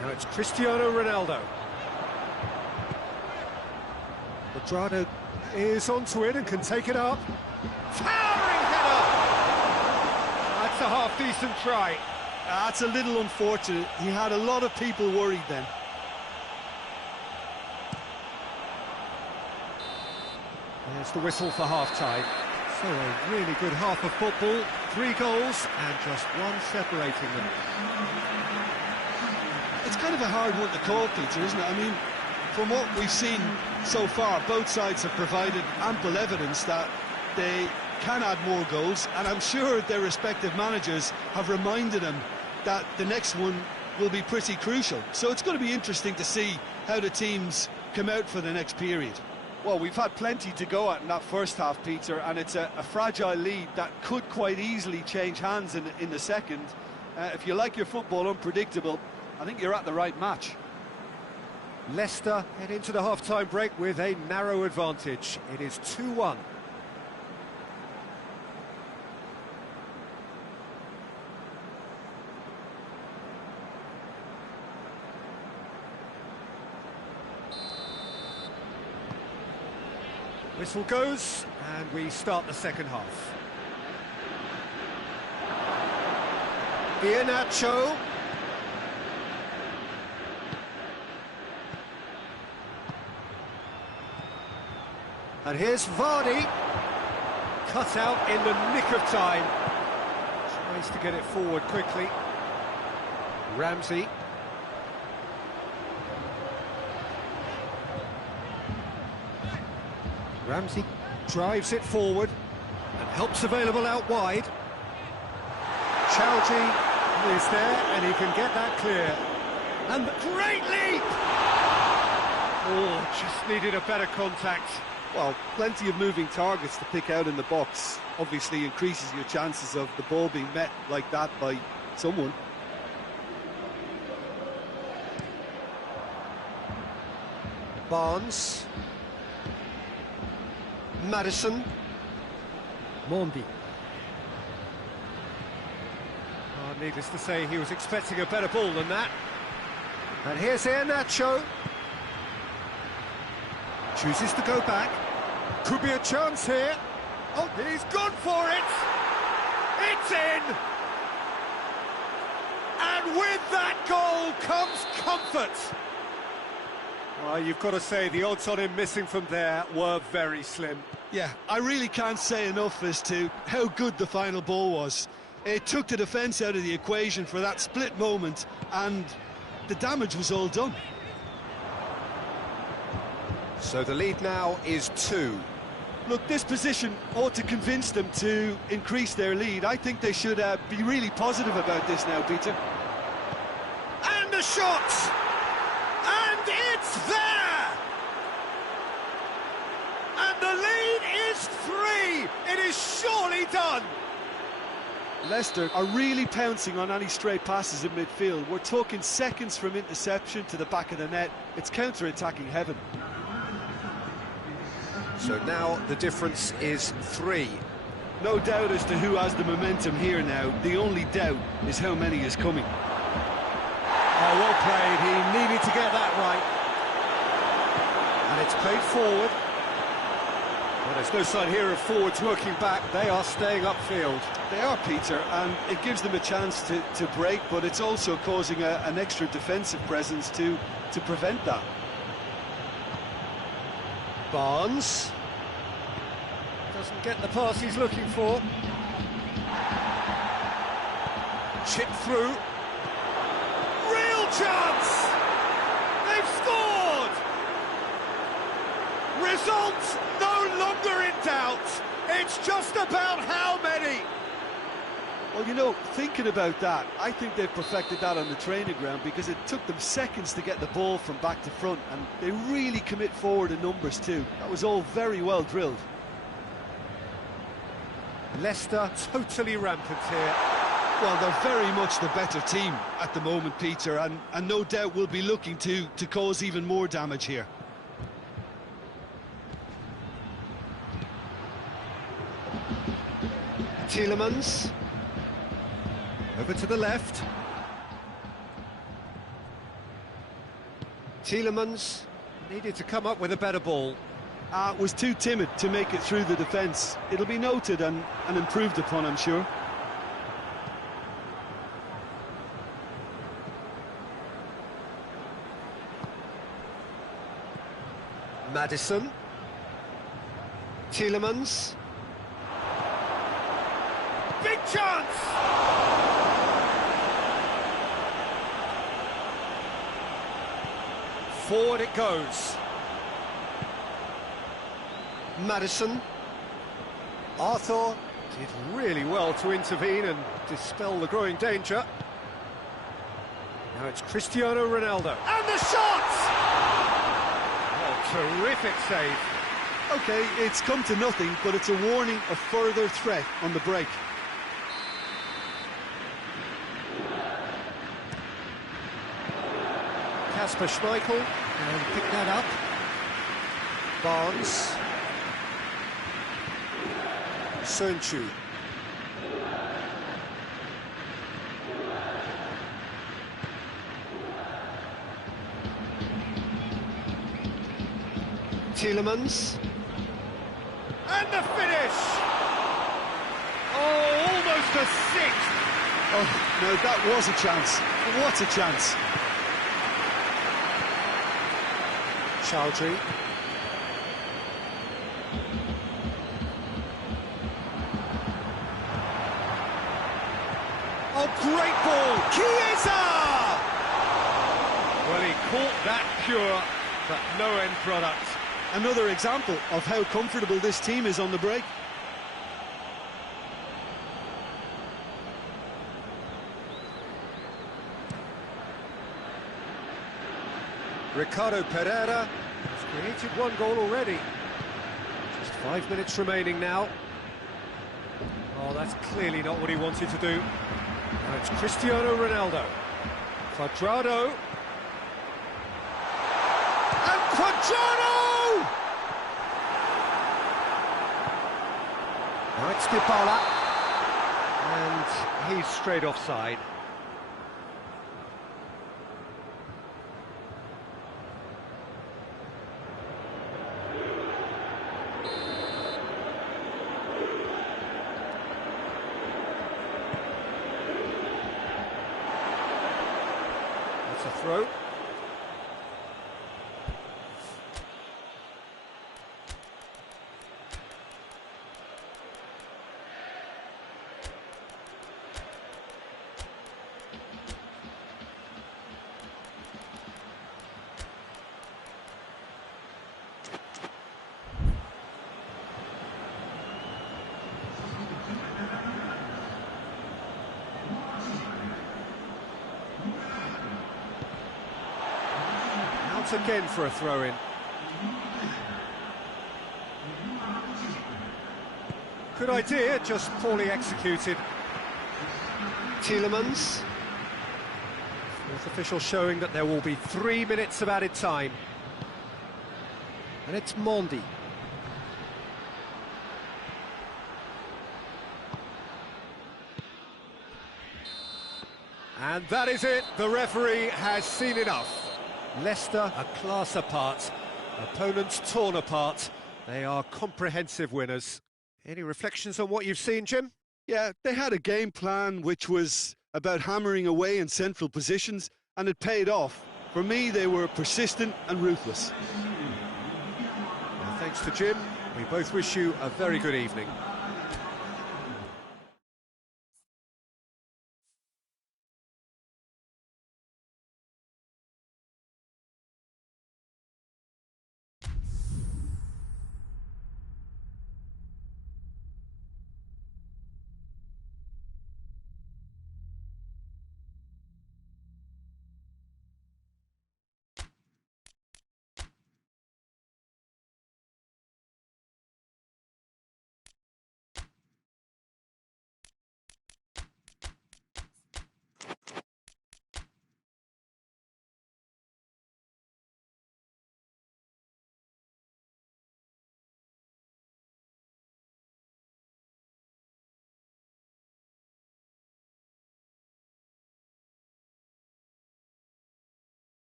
Now it's Cristiano Ronaldo. Cuadrado is onto it and can take it up. Towering header! That's a half-decent try. That's a little unfortunate. He had a lot of people worried then. There's the whistle for half-time. So a really good half of football, 3 goals and just one separating them. It's kind of a hard one to call, Peter, isn't it? I mean, from what we've seen so far, both sides have provided ample evidence that they can add more goals, and I'm sure their respective managers have reminded them that the next one will be pretty crucial. So it's going to be interesting to see how the teams come out for the next period. Well, we've had plenty to go at in that first half, Peter, and it's a fragile lead that could quite easily change hands in the second. If you like your football unpredictable, I think you're at the right match. Leicester head into the half-time break with a narrow advantage. It is 2-1. Whistle goes, and we start the second half. Iheanacho. And here's Vardy. Cut out in the nick of time. Tries to get it forward quickly. Ramsey. Ramsey drives it forward and helps available out wide. Chowdhury is there and he can get that clear. And the great leap! Oh, just needed a better contact. Well, plenty of moving targets to pick out in the box. Obviously increases your chances of the ball being met like that by someone. Barnes. Maddison. Mondi. Needless to say, he was expecting a better ball than that. And here's Nacho. Chooses to go back. Could be a chance here. Oh, he's gone for it. It's in. And with that goal comes comfort. Well, you've got to say the odds on him missing from there were very slim. Yeah, I really can't say enough as to how good the final ball was. It took the defence out of the equation for that split moment, and the damage was all done. So the lead now is 2. Look, this position ought to convince them to increase their lead. I think they should be really positive about this now, Peter. And the shot! And it's there! And the lead is 3! It is surely done! Leicester are really pouncing on any stray passes in midfield. We're talking seconds from interception to the back of the net. It's counter-attacking heaven. So now the difference is 3. No doubt as to who has the momentum here now. The only doubt is how many is coming. Oh, well played. He needed to get that right. And it's played forward. Well, there's no sign here of forwards working back. They are staying upfield. They are, Peter, and it gives them a chance to break, but it's also causing an extra defensive presence to prevent that. Barnes doesn't get the pass he's looking for. Chip through. Real chance! They've scored! Result no longer in doubt. It's just about how many. Well, you know, thinking about that, I think they've perfected that on the training ground because it took them seconds to get the ball from back to front, and they really commit forward in numbers too. That was all very well drilled. Leicester totally rampant here. Well, they're very much the better team at the moment, Peter, and no doubt will be looking to cause even more damage here. Tielemans. Over to the left. Tielemans needed to come up with a better ball. Was too timid to make it through the defence. It'll be noted and improved upon, I'm sure. Maddison. Tielemans. Big chance! Forward it goes. Maddison. Arthur did really well to intervene and dispel the growing danger. Now it's Cristiano Ronaldo. And the shot! Oh, terrific save. OK, it's come to nothing, but it's a warning of further threat on the break. Kasper Schmeichel, and pick that up. Barnes. Sönchu. Tielemans. And the finish! Oh, almost a sixth! Oh, no, that was a chance. What a chance. Chowdhury. Oh, great ball! Chiesa! Well, he caught that pure, but no end product. Another example of how comfortable this team is on the break. Ricardo Pereira has created one goal already. Just 5 minutes remaining now. Oh, that's clearly not what he wanted to do. Now it's Cristiano Ronaldo. Cuadrado. And Cuadrado! Now it's Dybala. And he's straight offside. throw. Again for a throw-in. Good idea, just poorly executed. Tielemans. Fourth official showing that there will be 3 minutes of added time. And it's Mondi. And that is it, the referee has seen enough. Leicester a class apart, opponents torn apart. They are comprehensive winners. Any reflections on what you've seen, Jim? Yeah, they had a game plan which was about hammering away in central positions, and it paid off. For me, they were persistent and ruthless. Well, thanks to Jim. We both wish you a very good evening.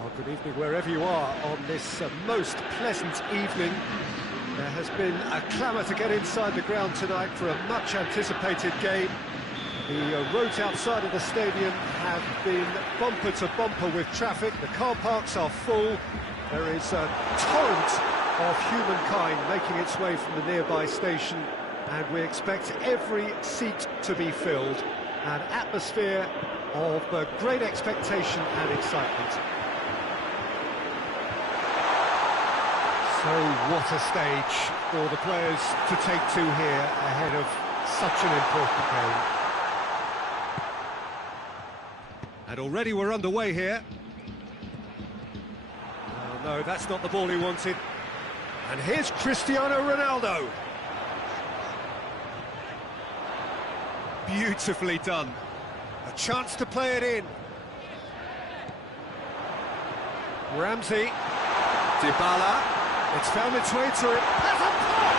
Well, good evening wherever you are on this most pleasant evening. There has been a clamour to get inside the ground tonight for a much-anticipated game. The roads outside of the stadium have been bumper to bumper with traffic. The car parks are full. There is a torrent of humankind making its way from the nearby station, and we expect every seat to be filled. An atmosphere of great expectation and excitement. So what a stage for the players to take to here ahead of such an important game. already we're underway here. Oh, no, that's not the ball he wanted. And here's Cristiano Ronaldo. Beautifully done. A chance to play it in. Ramsey. Dybala. It's found its way to him. Has a pop!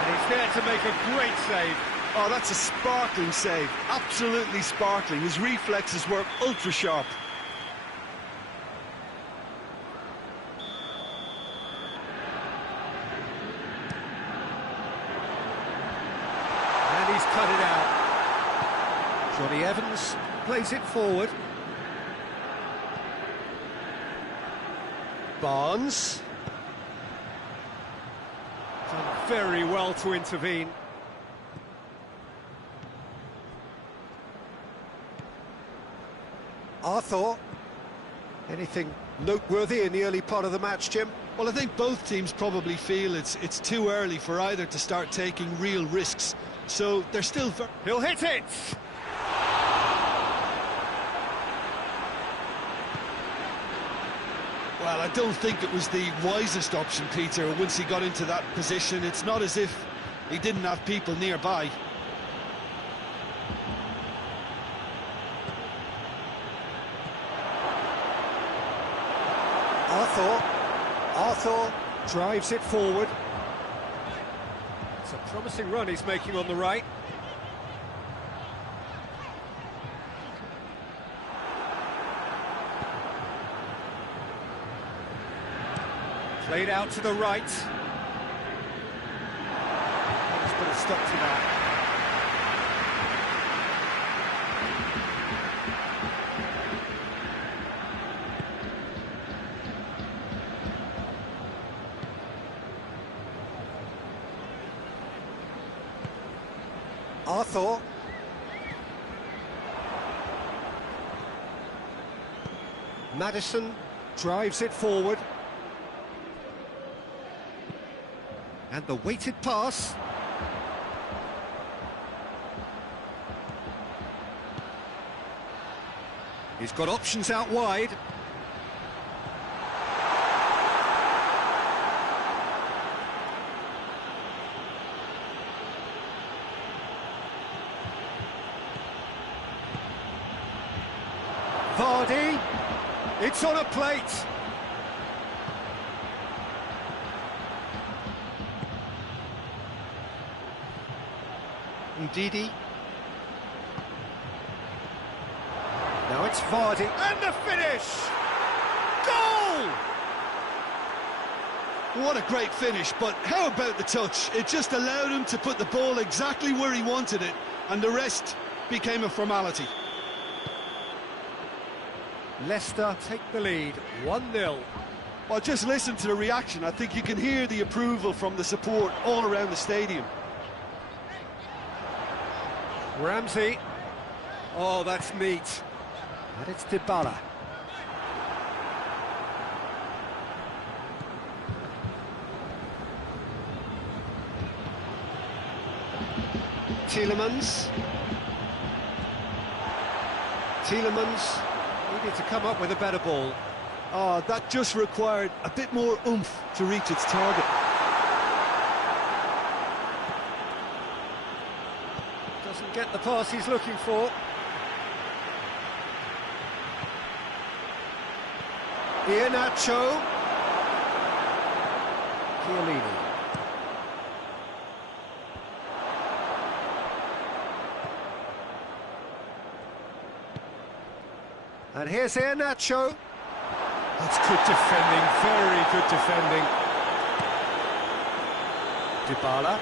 And he's there to make a great save. Oh, that's a sparkling save. Absolutely sparkling. His reflexes were ultra sharp. And he's cut it out. Johnny Evans plays it forward. Barnes. Done very well to intervene. Arthur. Anything noteworthy in the early part of the match, Jim? Well, I think both teams probably feel it's too early for either to start taking real risks. So they're still... He'll hit it! Well, I don't think it was the wisest option, Peter, once he got into that position. It's not as if he didn't have people nearby. Arthur drives it forward. It's a promising run he's making on the right. Played out to the right. He's put a stop to that. Arthur. Maddison drives it forward. And the weighted pass. He's got options out wide. Vardy. It's on a plate. Ndidi. Now it's Vardy, and the finish! Goal! What a great finish, but how about the touch? It just allowed him to put the ball exactly where he wanted it, and the rest became a formality. Leicester take the lead, 1-0. Well, just listen to the reaction. I think you can hear the approval from the support all around the stadium. Ramsey. Oh, that's neat. And it's Dybala. Tielemans needed to come up with a better ball. Oh, that just required a bit more oomph to reach its target. Doesn't get the pass he's looking for. Iheanacho. Chiellini. And here's Iheanacho. That's good defending, very good defending. Dybala.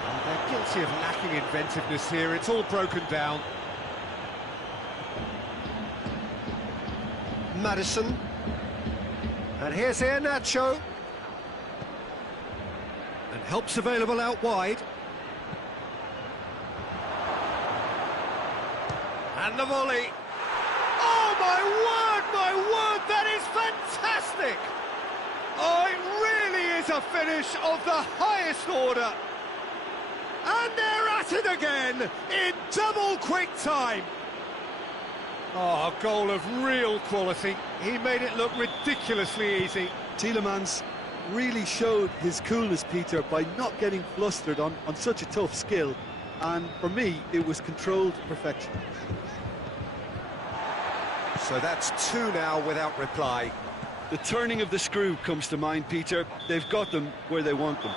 Well, they're guilty of lacking inventiveness here. It's all broken down. Maddison. And here's Iheanacho. And help's available out wide. And the volley. Oh, my word, that is fantastic! Oh, it really is a finish of the highest order. And they're at it again in double quick time. Oh, a goal of real quality. He made it look ridiculously easy. Tielemans really showed his coolness, Peter, by not getting flustered on such a tough skill. And for me, it was controlled perfection. So that's two now without reply. The turning of the screw comes to mind, Peter. They've got them where they want them.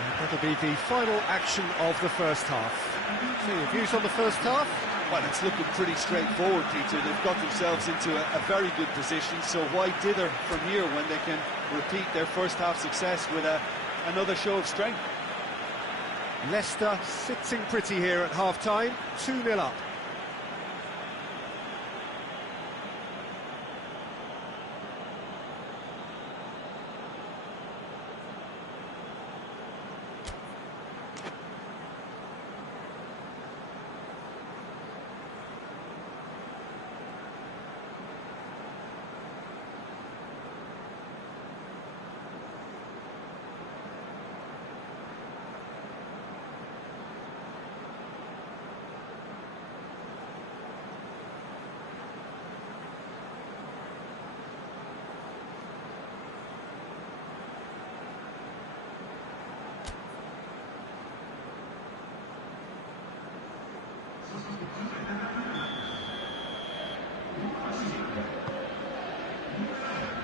And that'll be the final action of the first half. So your views on the first half? Well, it's looking pretty straightforward, Peter. They've got themselves into a very good position, so why dither from here when they can repeat their first half success with another show of strength? Leicester sitting pretty here at half-time, 2-0 up.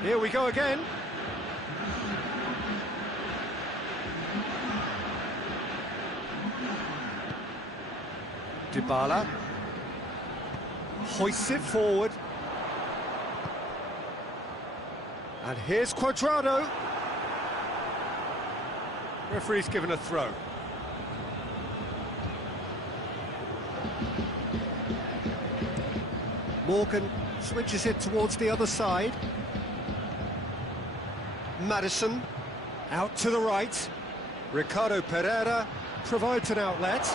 Here we go again. Dybala hoists it forward. And here's Cuadrado. Referee's given a throw. Morgan switches it towards the other side. Maddison out to the right. Ricardo Pereira provides an outlet.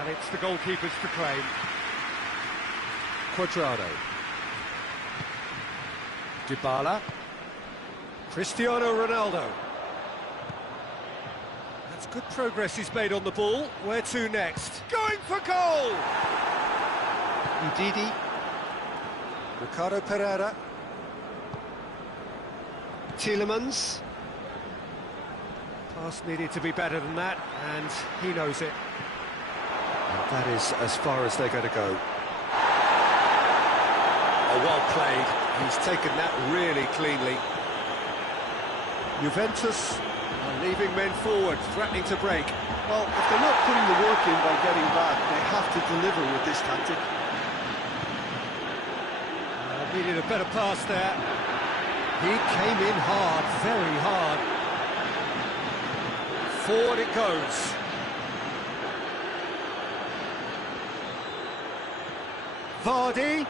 And it's the goalkeeper's to claim. Cuadrado. Dybala. Cristiano Ronaldo. That's good progress he's made on the ball. Where to next? Going for goal! Ndidi. Ricardo Pereira. Tielemans. Pass needed to be better than that, and he knows it. And that is as far as they're going to go. Oh, well played. He's taken that really cleanly. Juventus are leaving men forward, threatening to break. Well, if they're not putting the work in by getting back, they have to deliver with this tactic. Needed a better pass there. He came in hard, very hard. Forward it goes. Vardy.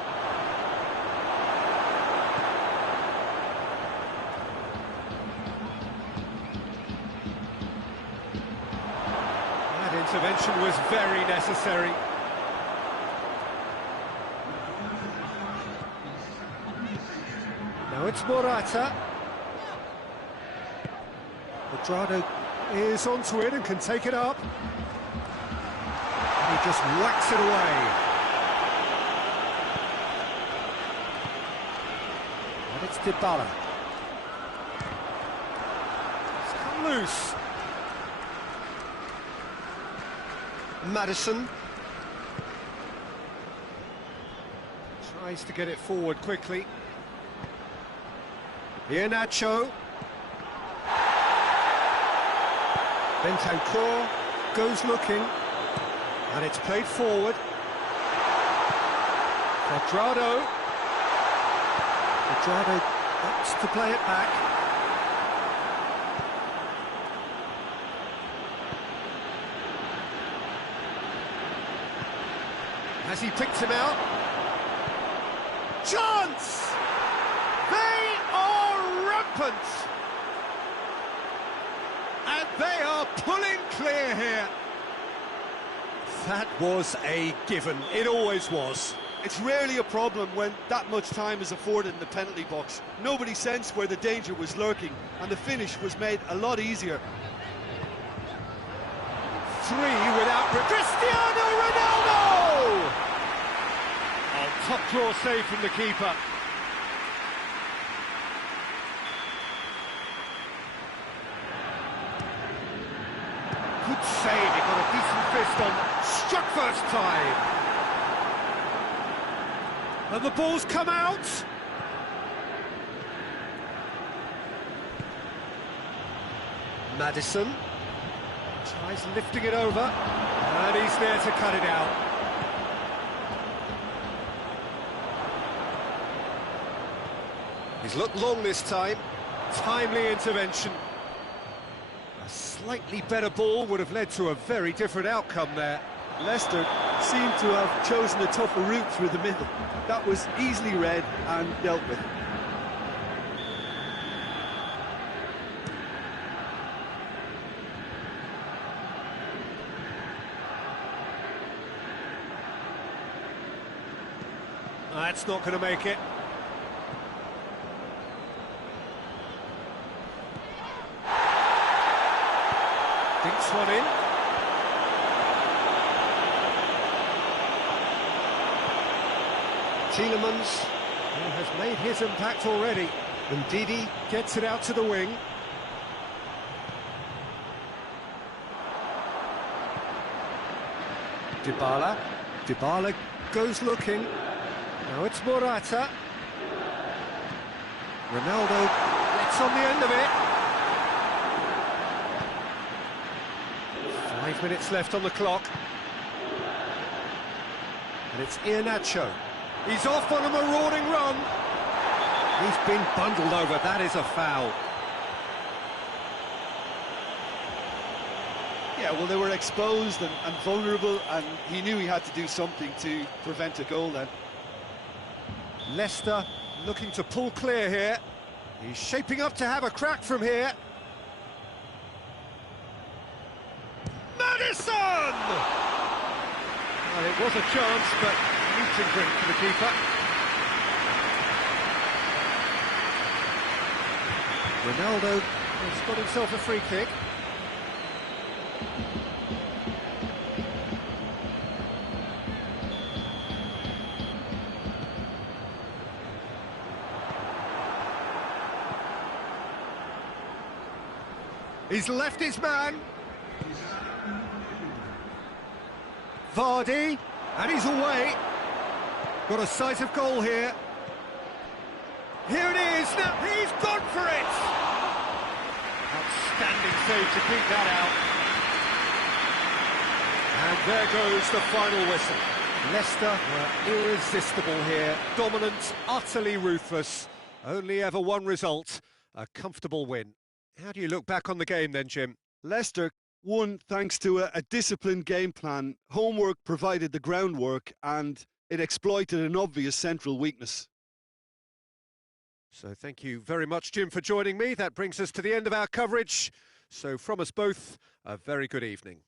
That intervention was very necessary. Now it's Morata. Cuadrado is onto it and can take it up. And he just whacks it away. And it's Dybala. It's come loose. Maddison. Tries to get it forward quickly. Iheanacho. Bentancur goes looking, and it's played forward. Cuadrado. Cuadrado opts to play it back. Has he picked him out? Chance! They are rampant! And they are pulling clear here. That was a given. It always was. It's rarely a problem when that much time is afforded in the penalty box. Nobody sensed where the danger was lurking, and the finish was made a lot easier. without Cristiano Ronaldo! Oh, top draw save from the keeper. Good save, he got a decent fist on, struck first time. And the ball's come out. Maddison tries lifting it over, and he's there to cut it out. He's looked long this time, timely intervention. A slightly better ball would have led to a very different outcome there. Leicester seemed to have chosen a tougher route through the middle. That was easily read and dealt with. That's not going to make it. Dinks one in. Tielemans, who has made his impact already. And Didi gets it out to the wing. Dybala goes looking. Now it's Morata. Ronaldo gets on the end of it. 5 minutes left on the clock. And it's Iheanacho. He's off on a marauding run. He's been bundled over, that is a foul. Yeah, well, they were exposed and vulnerable, and he knew he had to do something to prevent a goal then. Leicester looking to pull clear here. He's shaping up to have a crack from here. Maddison! Well, it was a chance, but meeting drink for the keeper. Ronaldo has got himself a free kick. He's left his man. Vardy, and he's away. Got a sight of goal here. Here it is, now he's gone for it! Outstanding save to keep that out. And there goes the final whistle. Leicester were irresistible here. Dominant, utterly ruthless. Only ever one result, a comfortable win. How do you look back on the game then, Jim? Leicester won thanks to a disciplined game plan. Homework provided the groundwork, and it exploited an obvious central weakness. So thank you very much, Jim, for joining me. That brings us to the end of our coverage. So from us both, a very good evening.